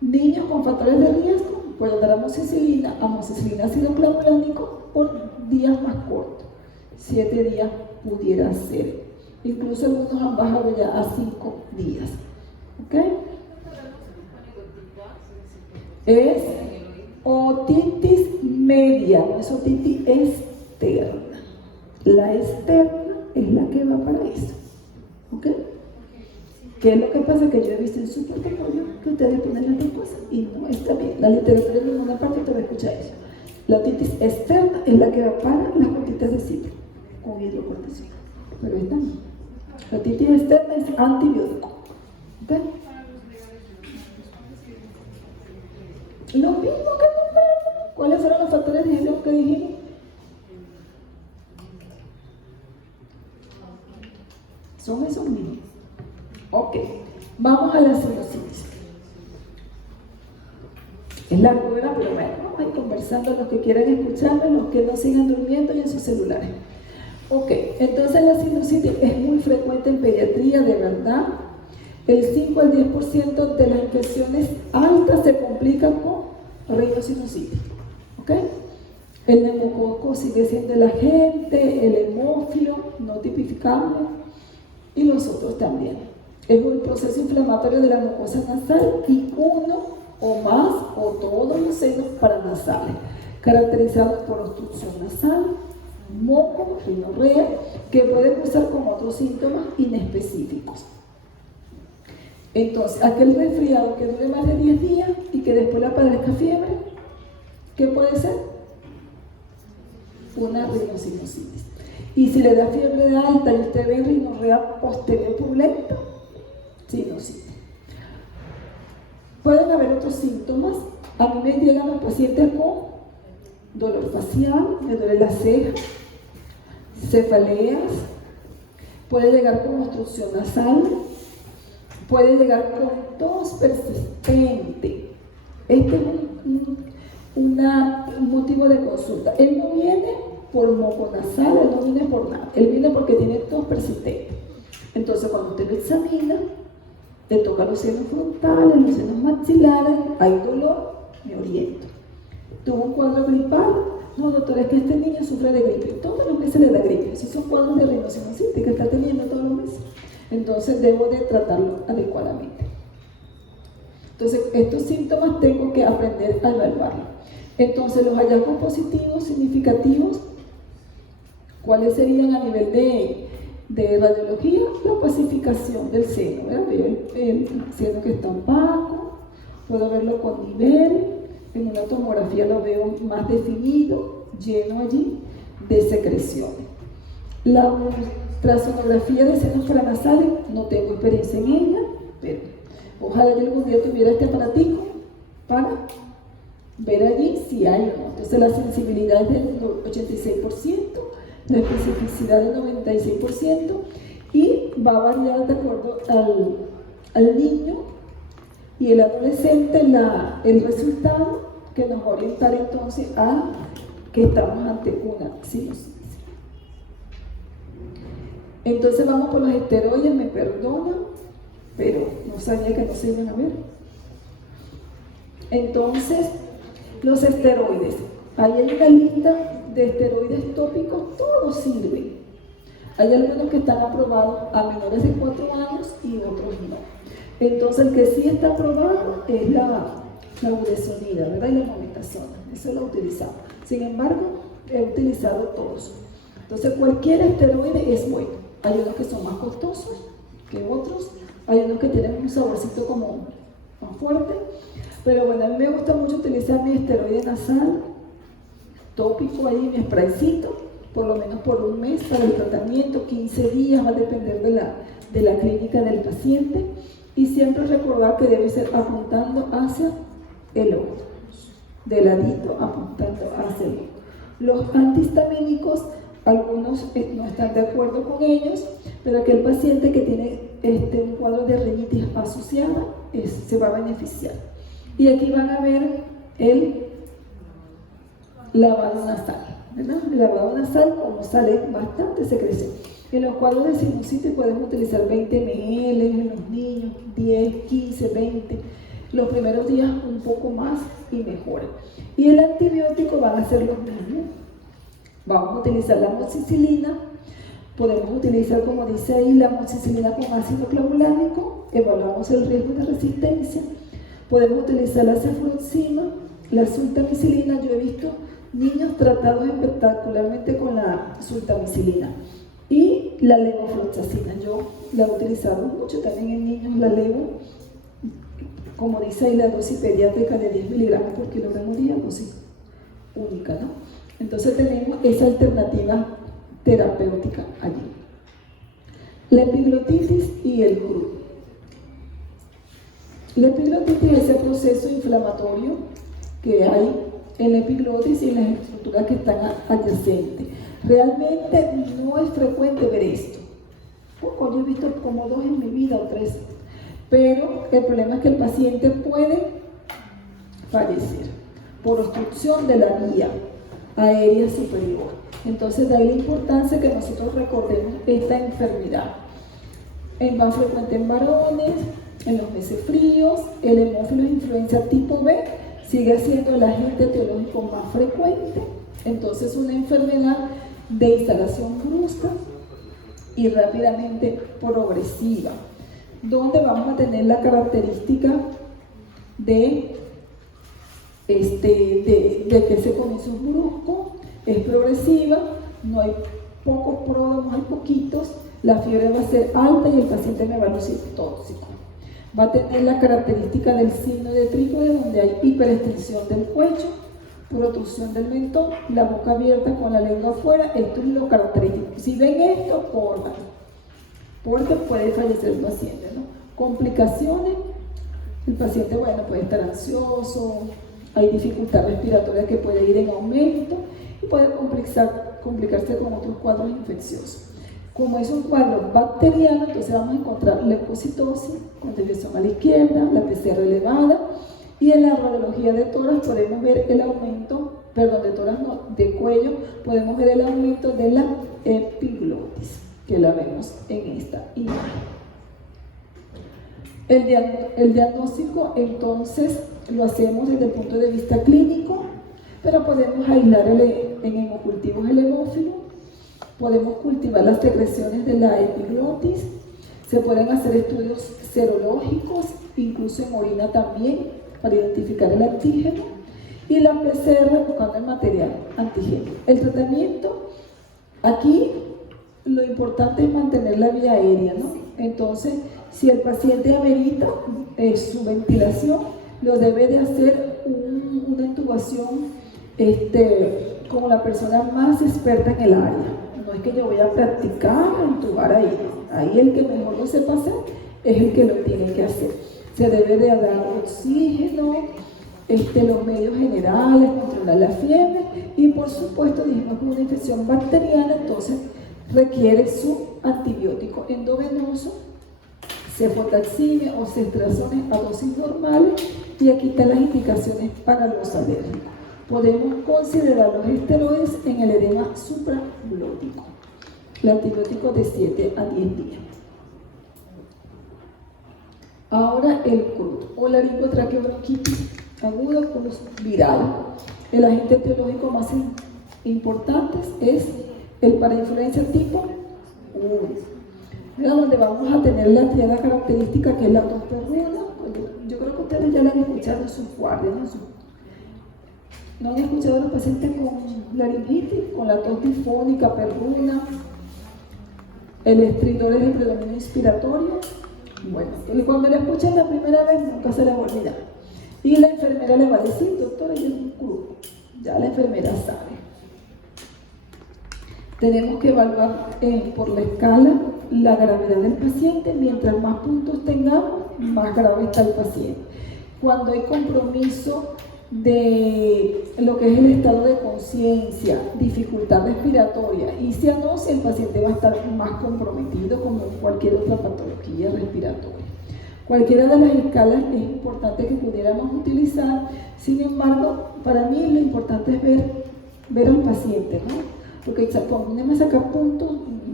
Niños con factores de riesgo, puedo dar amoxicilina ácido clavulínico por días más cortos. 7 días pudiera ser. Incluso algunos han bajado ya a 5 días. ¿Ok? Es otitis media, no es otitis externa. La externa es la que va para eso. ¿Ok? ¿Qué es lo que pasa? Que yo he visto en su protocolo que ustedes ponen las dos cosas y no está bien. La literatura en ninguna parte te va a escuchar eso. La otitis externa es la que va para las gotitas de citro con hidrocortisona. Pero esta no. La otitis externa es antibiótico. ¿Ok? Lo mismo que nombramos. ¿Cuáles fueron los factores de riesgo que dijimos? Son esos mismos. Ok, vamos a la sinusitis. Es largo, ¿verdad? Pero bueno, vamos a ir conversando los que quieran escucharme, los que no sigan durmiendo y en sus celulares. Ok, entonces la sinusitis es muy frecuente en pediatría, de verdad. El 5 al 10% de las infecciones altas se complican con rinosinusitis. ¿Ok? El neumococo sigue siendo el agente, el hemófilo no tipificable y los otros también. Es un proceso inflamatorio de la mucosa nasal y uno o más o todos los senos paranasales, caracterizados por obstrucción nasal, moco, rinorrea, que pueden cursar con otros síntomas inespecíficos. Entonces, aquel resfriado que dure más de 10 días y que después le aparezca fiebre, ¿qué puede ser? una rinosinusitis. Y si le da fiebre de alta y usted ve rinorrea posterior purulenta, sinusitis. Pueden haber otros síntomas. A mí me llegan los pacientes con dolor facial, me duele la ceja, cefaleas, puede llegar con obstrucción nasal, puede llegar con tos persistente. Este es un motivo de consulta. Él no viene por moco nasal, él no viene por nada, él viene porque tiene tos persistente. Entonces cuando usted lo examina, le toca los senos frontales, los senos maxilares, hay dolor, me oriento. ¿Tuvo un cuadro gripal? No, doctor, es que este niño sufre de gripe. Todos los meses le da gripe. Esos son cuadros de rinosinusitis que está teniendo todos los meses. Entonces debo de tratarlo adecuadamente. Entonces, estos síntomas tengo que aprender a evaluarlos. Entonces, los hallazgos positivos significativos, ¿cuáles serían a nivel de radiología? La pacificación del seno. ¿Verdad? Veo el seno que está opaco, puedo verlo con nivel. En una tomografía lo veo más definido, lleno allí de secreciones. La ultrasonografía de senos paranasales, no tengo experiencia en ella, pero ojalá yo algún día tuviera este aparatico para ver allí si hay o no. Entonces la sensibilidad es del 86%, la especificidad del 96% y va a variar de acuerdo al niño y el adolescente el resultado que nos va a orientar entonces a que estamos ante una sinusitis. Entonces vamos por los esteroides, me perdonan, pero no sabía que no se iban a ver. Entonces, los esteroides, ahí hay una lista de esteroides tópicos, todos sirven. Hay algunos que están aprobados a menores de 4 años y otros no. Entonces, el que sí está aprobado es la budesonida, ¿verdad? Y la mometasona, eso lo utilizamos. Sin embargo, he utilizado todos. Entonces, cualquier esteroide es bueno. Hay unos que son más costosos que otros, hay unos que tienen un saborcito como más fuerte, pero bueno, a mí me gusta mucho utilizar mi esteroide nasal, tópico ahí, mi spraycito, por lo menos por un mes para el tratamiento, 15 días, va a depender de la clínica del paciente. Y siempre recordar que debe ser apuntando hacia el ojo, de ladito apuntando hacia el ojo. Los antihistamínicos, algunos no están de acuerdo con ellos, pero aquel paciente que tiene un cuadro de rinitis asociada se va a beneficiar. Y aquí van a ver el lavado nasal, ¿verdad? El lavado nasal, como sale bastante secreción. En los cuadros de sinusitis podemos utilizar 20 ml en los niños, 10, 15, 20. Los primeros días un poco más y mejora. Y el antibiótico van a ser los mismos. Vamos a utilizar la amoxicilina. Podemos utilizar, como dice ahí, la amoxicilina con ácido clavulánico. Evaluamos el riesgo de resistencia. Podemos utilizar la cefaloxima, la sultamicilina. Yo he visto niños tratados espectacularmente con la sultamicilina. Y la levofloxacina, yo la he utilizado mucho también en niños, la levo, como dice ahí, la dosis pediátrica de 10 miligramos por kilogramo día, dosis única, ¿no? Entonces tenemos esa alternativa terapéutica allí. La epiglotitis y el crudo. La epiglotitis es ese proceso inflamatorio que hay en la epiglotis y en las estructuras que están adyacentes. Realmente no es frecuente ver esto. Poco, yo he visto como 2 en mi vida o 3. Pero el problema es que el paciente puede fallecer por obstrucción de la vía aérea superior. Entonces, de ahí la importancia que nosotros recordemos esta enfermedad. Es más frecuente en varones, en los meses fríos, el hemófilos influenza tipo B sigue siendo el agente etiológico más frecuente. Entonces, una enfermedad de instalación brusca y rápidamente progresiva, donde vamos a tener la característica de que ese comienzo es brusco, es progresiva, no hay pocos pródromos, hay poquitos, la fiebre va a ser alta y el paciente me va a lucir tóxico. Va a tener la característica del signo de trípode, donde hay hiperextensión del cuello, protrusión del mentón, la boca abierta con la lengua afuera. Esto es lo característico. Si ven esto, corran, porque puede fallecer el paciente, ¿no? Complicaciones, el paciente, bueno, puede estar ansioso, hay dificultad respiratoria que puede ir en aumento y puede complicarse con otros cuadros infecciosos. Como es un cuadro bacteriano, entonces vamos a encontrar leucocitosis con desviación a la izquierda, la PCR elevada, y en la radiología de tórax podemos ver el aumento, perdón, de tórax no, de cuello, podemos ver el aumento de la epiglotis, que la vemos en esta imagen. El diagnóstico, entonces, lo hacemos desde el punto de vista clínico, pero podemos aislar en hemocultivos el hemófilo, podemos cultivar las secreciones de la epiglotis, se pueden hacer estudios serológicos, incluso en orina también, para identificar el antígeno, y la PCR buscando el material antigénico. El tratamiento, aquí lo importante es mantener la vía aérea, ¿no? Entonces, si el paciente amerita su ventilación, lo debe de hacer una intubación como la persona más experta en el área. No es que yo voy a practicar intubar ahí, ¿no? Ahí el que mejor lo sepa hacer es el que lo tiene que hacer. Se debe de dar oxígeno, los medios generales, controlar la fiebre y por supuesto dijimos que una infección bacteriana entonces requiere su antibiótico endovenoso, cefotaximia o ceftriaxona a dosis normales, y aquí están las indicaciones para los alérgicos. Podemos considerar los esteroides en el edema supraglótico, el antibiótico de 7 a 10 días. Ahora el CRUD o laringotraqueobronquitis aguda viral. El agente etiológico más importante es el parainfluenza tipo 1, donde vamos a tener la triada característica que es la tos perruna. Yo creo que ustedes ya la han escuchado en sus guardias, ¿no han escuchado a los pacientes con laringitis, con la tos tifónica, perruna? El estridor es el predominio inspiratorio. Bueno, cuando la escuchan la primera vez nunca se la va a olvidar. Y la enfermera le va a decir, doctora, yo es un CRUD. Ya la enfermera sabe. Tenemos que evaluar por la escala la gravedad del paciente. Mientras más puntos tengamos, más grave está el paciente. Cuando hay compromiso de lo que es el estado de conciencia, dificultad respiratoria y cianosis, el paciente va a estar más comprometido como cualquier otra patología respiratoria. Cualquiera de las escalas es importante que pudiéramos utilizar. Sin embargo, para mí lo importante es ver al paciente, ¿no? Porque ponerme a sacar puntos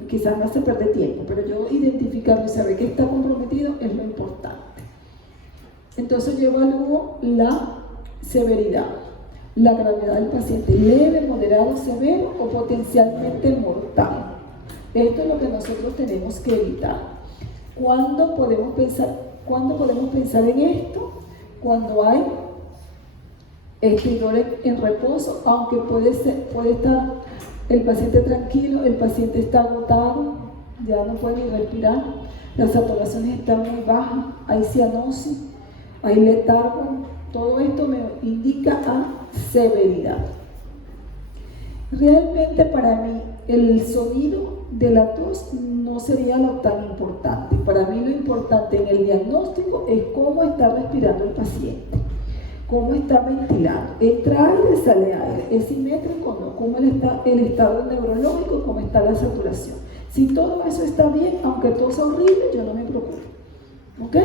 quizás me hace perder tiempo, pero yo identificarlo y saber que está comprometido es lo importante. Entonces yo evalúo la severidad, la gravedad del paciente, leve, moderado, severo o potencialmente mortal. Esto es lo que nosotros tenemos que evitar. ¿Cuándo podemos pensar en esto? Cuando hay estridor en reposo, aunque puede estar el paciente tranquilo, el paciente está agotado, ya no puede ni respirar, las saturaciones están muy bajas, hay cianosis, hay letargo. Todo esto me indica a severidad. Realmente para mí el sonido de la tos no sería lo tan importante. Para mí lo importante en el diagnóstico es cómo está respirando el paciente, cómo está ventilando, entra aire, sale aire, es simétrico o no, cómo está el estado neurológico, cómo está la saturación. Si todo eso está bien, aunque todo sea horrible, yo no me preocupo. ¿Ok?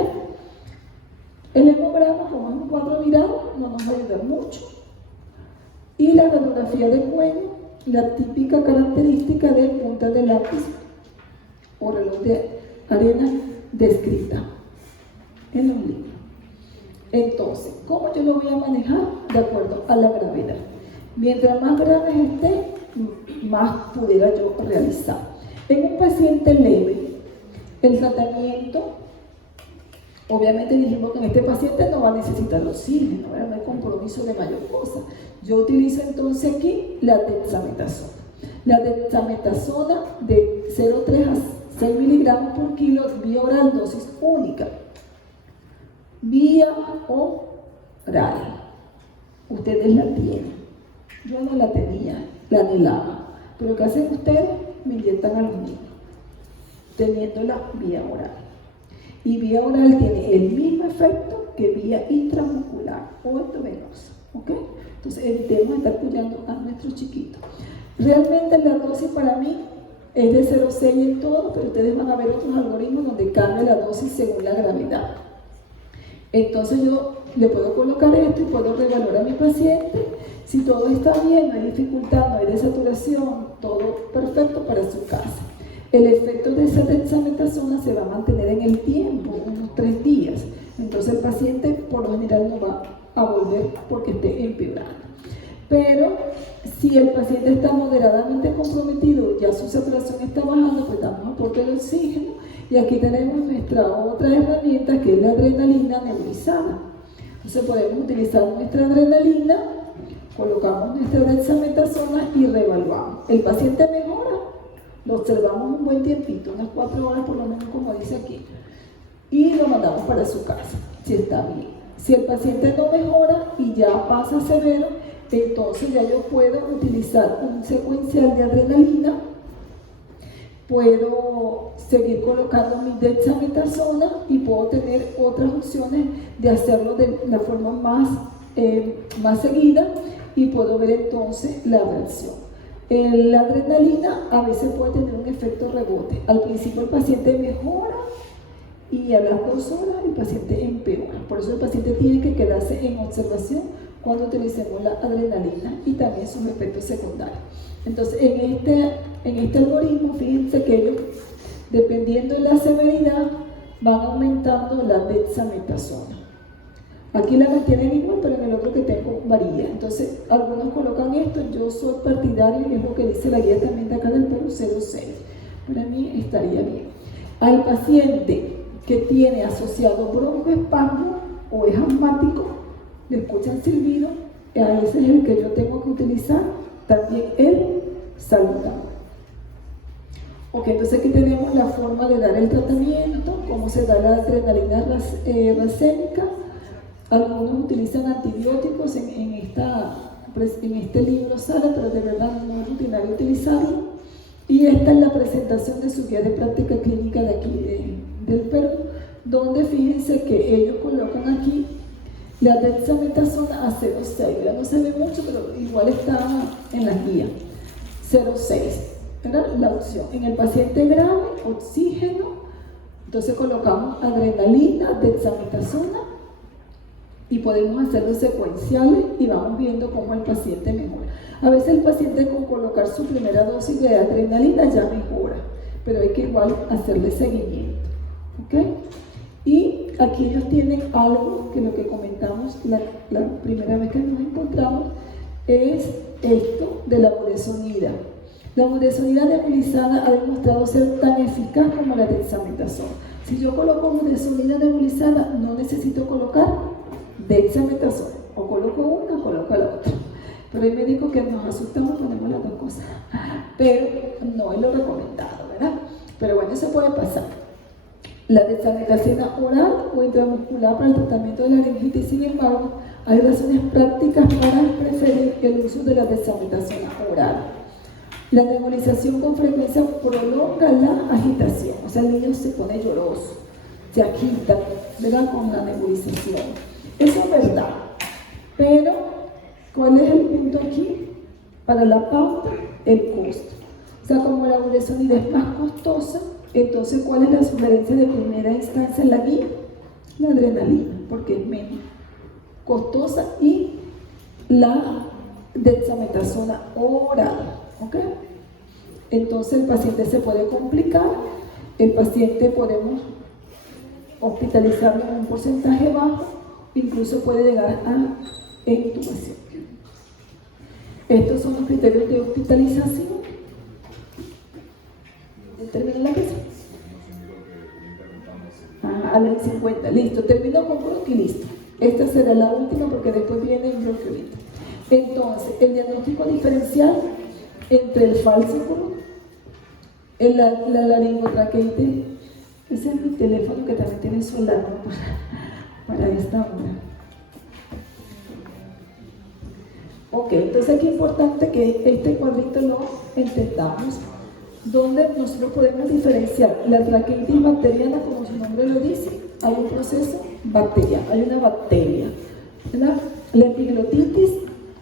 El hemograma, como es un cuadro viral, no nos va a ayudar mucho. Y la radiografía de cuello, la típica característica de punta de lápiz o reloj de arena descrita en los libros. Entonces, ¿cómo yo lo voy a manejar? De acuerdo a la gravedad. Mientras más grave esté, más pudiera yo realizar. En un paciente leve, el tratamiento, obviamente dijimos que en este paciente no va a necesitar oxígeno, ¿verdad? No hay compromiso de mayor cosa. Yo utilizo entonces aquí la dexametasona. La dexametasona de 0,3 a 6 miligramos por kilo, vía oral, dosis única. Vía oral. Ustedes la tienen. Yo no la tenía, la anhelaba. Pero ¿qué hacen ustedes? Me inyectan a los niños, teniéndola vía oral. Y vía oral tiene el mismo efecto que vía intramuscular o endovenosa. ¿Ok? Entonces evitemos estar cuidando a nuestros chiquitos. Realmente la dosis para mí es de 0,6 en todo, pero ustedes van a ver otros algoritmos donde cambia la dosis según la gravedad. Entonces yo le puedo colocar esto y puedo reevaluar a mi paciente. Si todo está bien, no hay dificultad, no hay desaturación, todo perfecto para su casa. El efecto de esa dexametasona se va a mantener en el tiempo, unos 3 días. Entonces el paciente por lo general no va a volver porque esté empeorando. Pero si el paciente está moderadamente comprometido, ya su saturación está bajando, pues damos aporte de oxígeno. Y aquí tenemos nuestra otra herramienta que es la adrenalina nebulizada. Entonces podemos utilizar nuestra adrenalina, colocamos nuestra dexametasona y reevaluamos. El paciente mejora, lo observamos un buen tiempito, unas 4 horas por lo menos como dice aquí, y lo mandamos para su casa, si está bien. Si el paciente no mejora y ya pasa severo, entonces ya yo puedo utilizar un secuencial de adrenalina, puedo seguir colocando mi dexametasona y puedo tener otras opciones de hacerlo de la forma más seguida y puedo ver entonces la reacción. La adrenalina a veces puede tener un efecto rebote. Al principio el paciente mejora y a las 2 horas el paciente empeora. Por eso el paciente tiene que quedarse en observación cuando utilicemos la adrenalina y también sus efectos secundarios. Entonces, en este algoritmo, fíjense que ellos, dependiendo de la severidad, van aumentando la dexametasona. Aquí la mantienen igual, pero en el otro que tengo varía. Entonces, algunos colocan esto, yo soy partidario, y es lo que dice la guía también de acá del Perú, 0,6. Para mí estaría bien. Al paciente que tiene asociado broncoespasmo o es asmático, le escuchan silbido, a ese es el que yo tengo que utilizar, también el saludable. Ok, entonces aquí tenemos la forma de dar el tratamiento, cómo se da la adrenalina racémica. Algunos utilizan antibióticos en este libro sale, pero de verdad no es rutinario utilizarlo. Y esta es la presentación de su guía de práctica clínica de aquí del Perú, donde fíjense que ellos colocan aquí la dexametasona a 0,6. Ya no se ve mucho, pero igual está en las guías. 0,6 era la opción. En el paciente grave, oxígeno, entonces colocamos adrenalina, dexametasona y podemos hacerlo secuenciales y vamos viendo cómo el paciente mejora. A veces el paciente con colocar su primera dosis de adrenalina ya mejora, pero hay que igual hacerle seguimiento. ¿Ok? Y aquí ellos tienen algo que lo que comentamos la primera vez que nos encontramos es esto de la budesonida. La budesonida nebulizada ha demostrado ser tan eficaz como la dexametasona. Si yo coloco budesonida nebulizada, no necesito colocar dexametasona. O coloco una o coloco la otra. Pero hay médicos que nos asustamos y ponemos las 2 cosas. Pero no es lo recomendado, ¿verdad? Pero bueno, eso puede pasar. La dexametasona oral o intramuscular para el tratamiento de la laringitis, sin embargo, hay razones prácticas para preferir el uso de la dexametasona oral. La nebulización con frecuencia prolonga la agitación, o sea, el niño se pone lloroso, se agita, ¿verdad? Con la nebulización. Eso es verdad, pero ¿cuál es el punto aquí? Para la pauta, el costo. O sea, como la budesonida es más costosa, entonces, ¿cuál es la sugerencia de primera instancia en la guía? La adrenalina, porque es menos costosa, y la dexametasona oral. ¿Ok? Entonces, el paciente se puede complicar, el paciente podemos hospitalizarlo en un porcentaje bajo, incluso puede llegar a intubación. Estos son los criterios de hospitalización. ¿Termina la pieza? A las 50, listo, termino con bronquiolitis, listo. Esta será la última porque después viene el bronquiolitis. Entonces, el diagnóstico diferencial entre el falso la laringotraqueitis. Ese es mi teléfono que también tiene su alarma para esta hora. Ok, entonces aquí es importante que este cuadrito lo entendamos, donde nosotros podemos diferenciar la traqueitis bacteriana, como su nombre lo dice, hay un proceso bacteriano, hay una bacteria, ¿verdad? La epiglotitis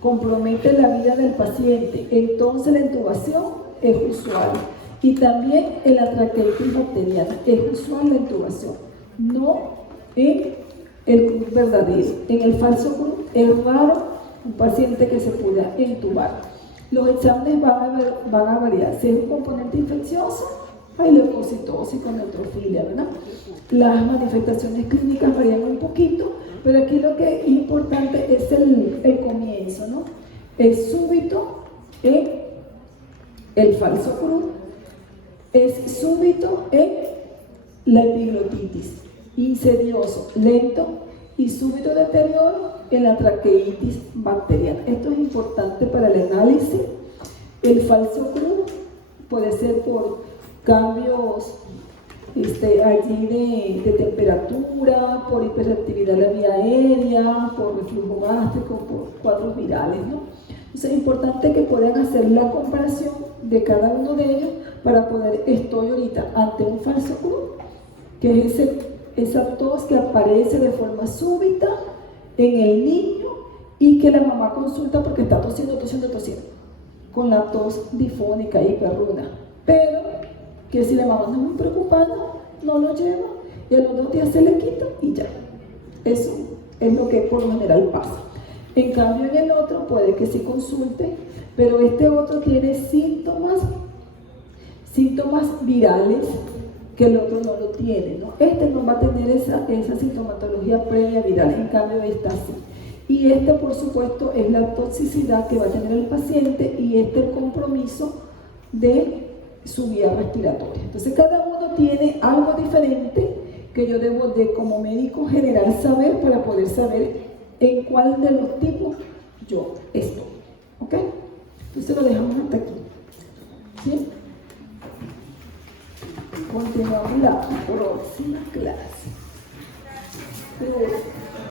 compromete la vida del paciente, entonces la intubación es usual. Y también en la traqueitis bacteriana es usual la intubación, no en el CRUD verdadero. En el falso CRUD es raro un paciente que se pueda intubar. Los exámenes van a variar. Si es un componente infeccioso, hay leucocitosis con neutrofilia, ¿verdad? Las manifestaciones clínicas varían un poquito, pero aquí lo que es importante es el comienzo, ¿no? Es súbito en el falso CRUD, es súbito en la epiglotitis, insidioso, lento y súbito deterioro en la traqueitis bacteriana. Esto es importante para el análisis. El falso CRUD puede ser por cambios allí de temperatura, por hiperactividad de la vía aérea, por reflujo gástrico, por cuadros virales, ¿no? Entonces es importante que puedan hacer la comparación de cada uno de ellos para poder, estoy ahorita ante un falso CRUD, que es esa tos que aparece de forma súbita en el niño y que la mamá consulta porque está tosiendo, con la tos difónica y perruna, pero que si la mamá no es muy preocupada, no lo lleva y a los 2 días se le quita y ya. Eso es lo que por lo general pasa. En cambio en el otro puede que sí consulte, pero este otro tiene síntomas virales que el otro no lo tiene, ¿no? Este no va a tener esa sintomatología previa viral, en cambio esta sí. Y este, por supuesto, es la toxicidad que va a tener el paciente y el compromiso de su vía respiratoria. Entonces, cada uno tiene algo diferente que yo debo de, como médico general, saber para poder saber en cuál de los tipos yo estoy. ¿Ok? Entonces, lo dejamos hasta aquí. ¿Sí? Continuamos la próxima clase.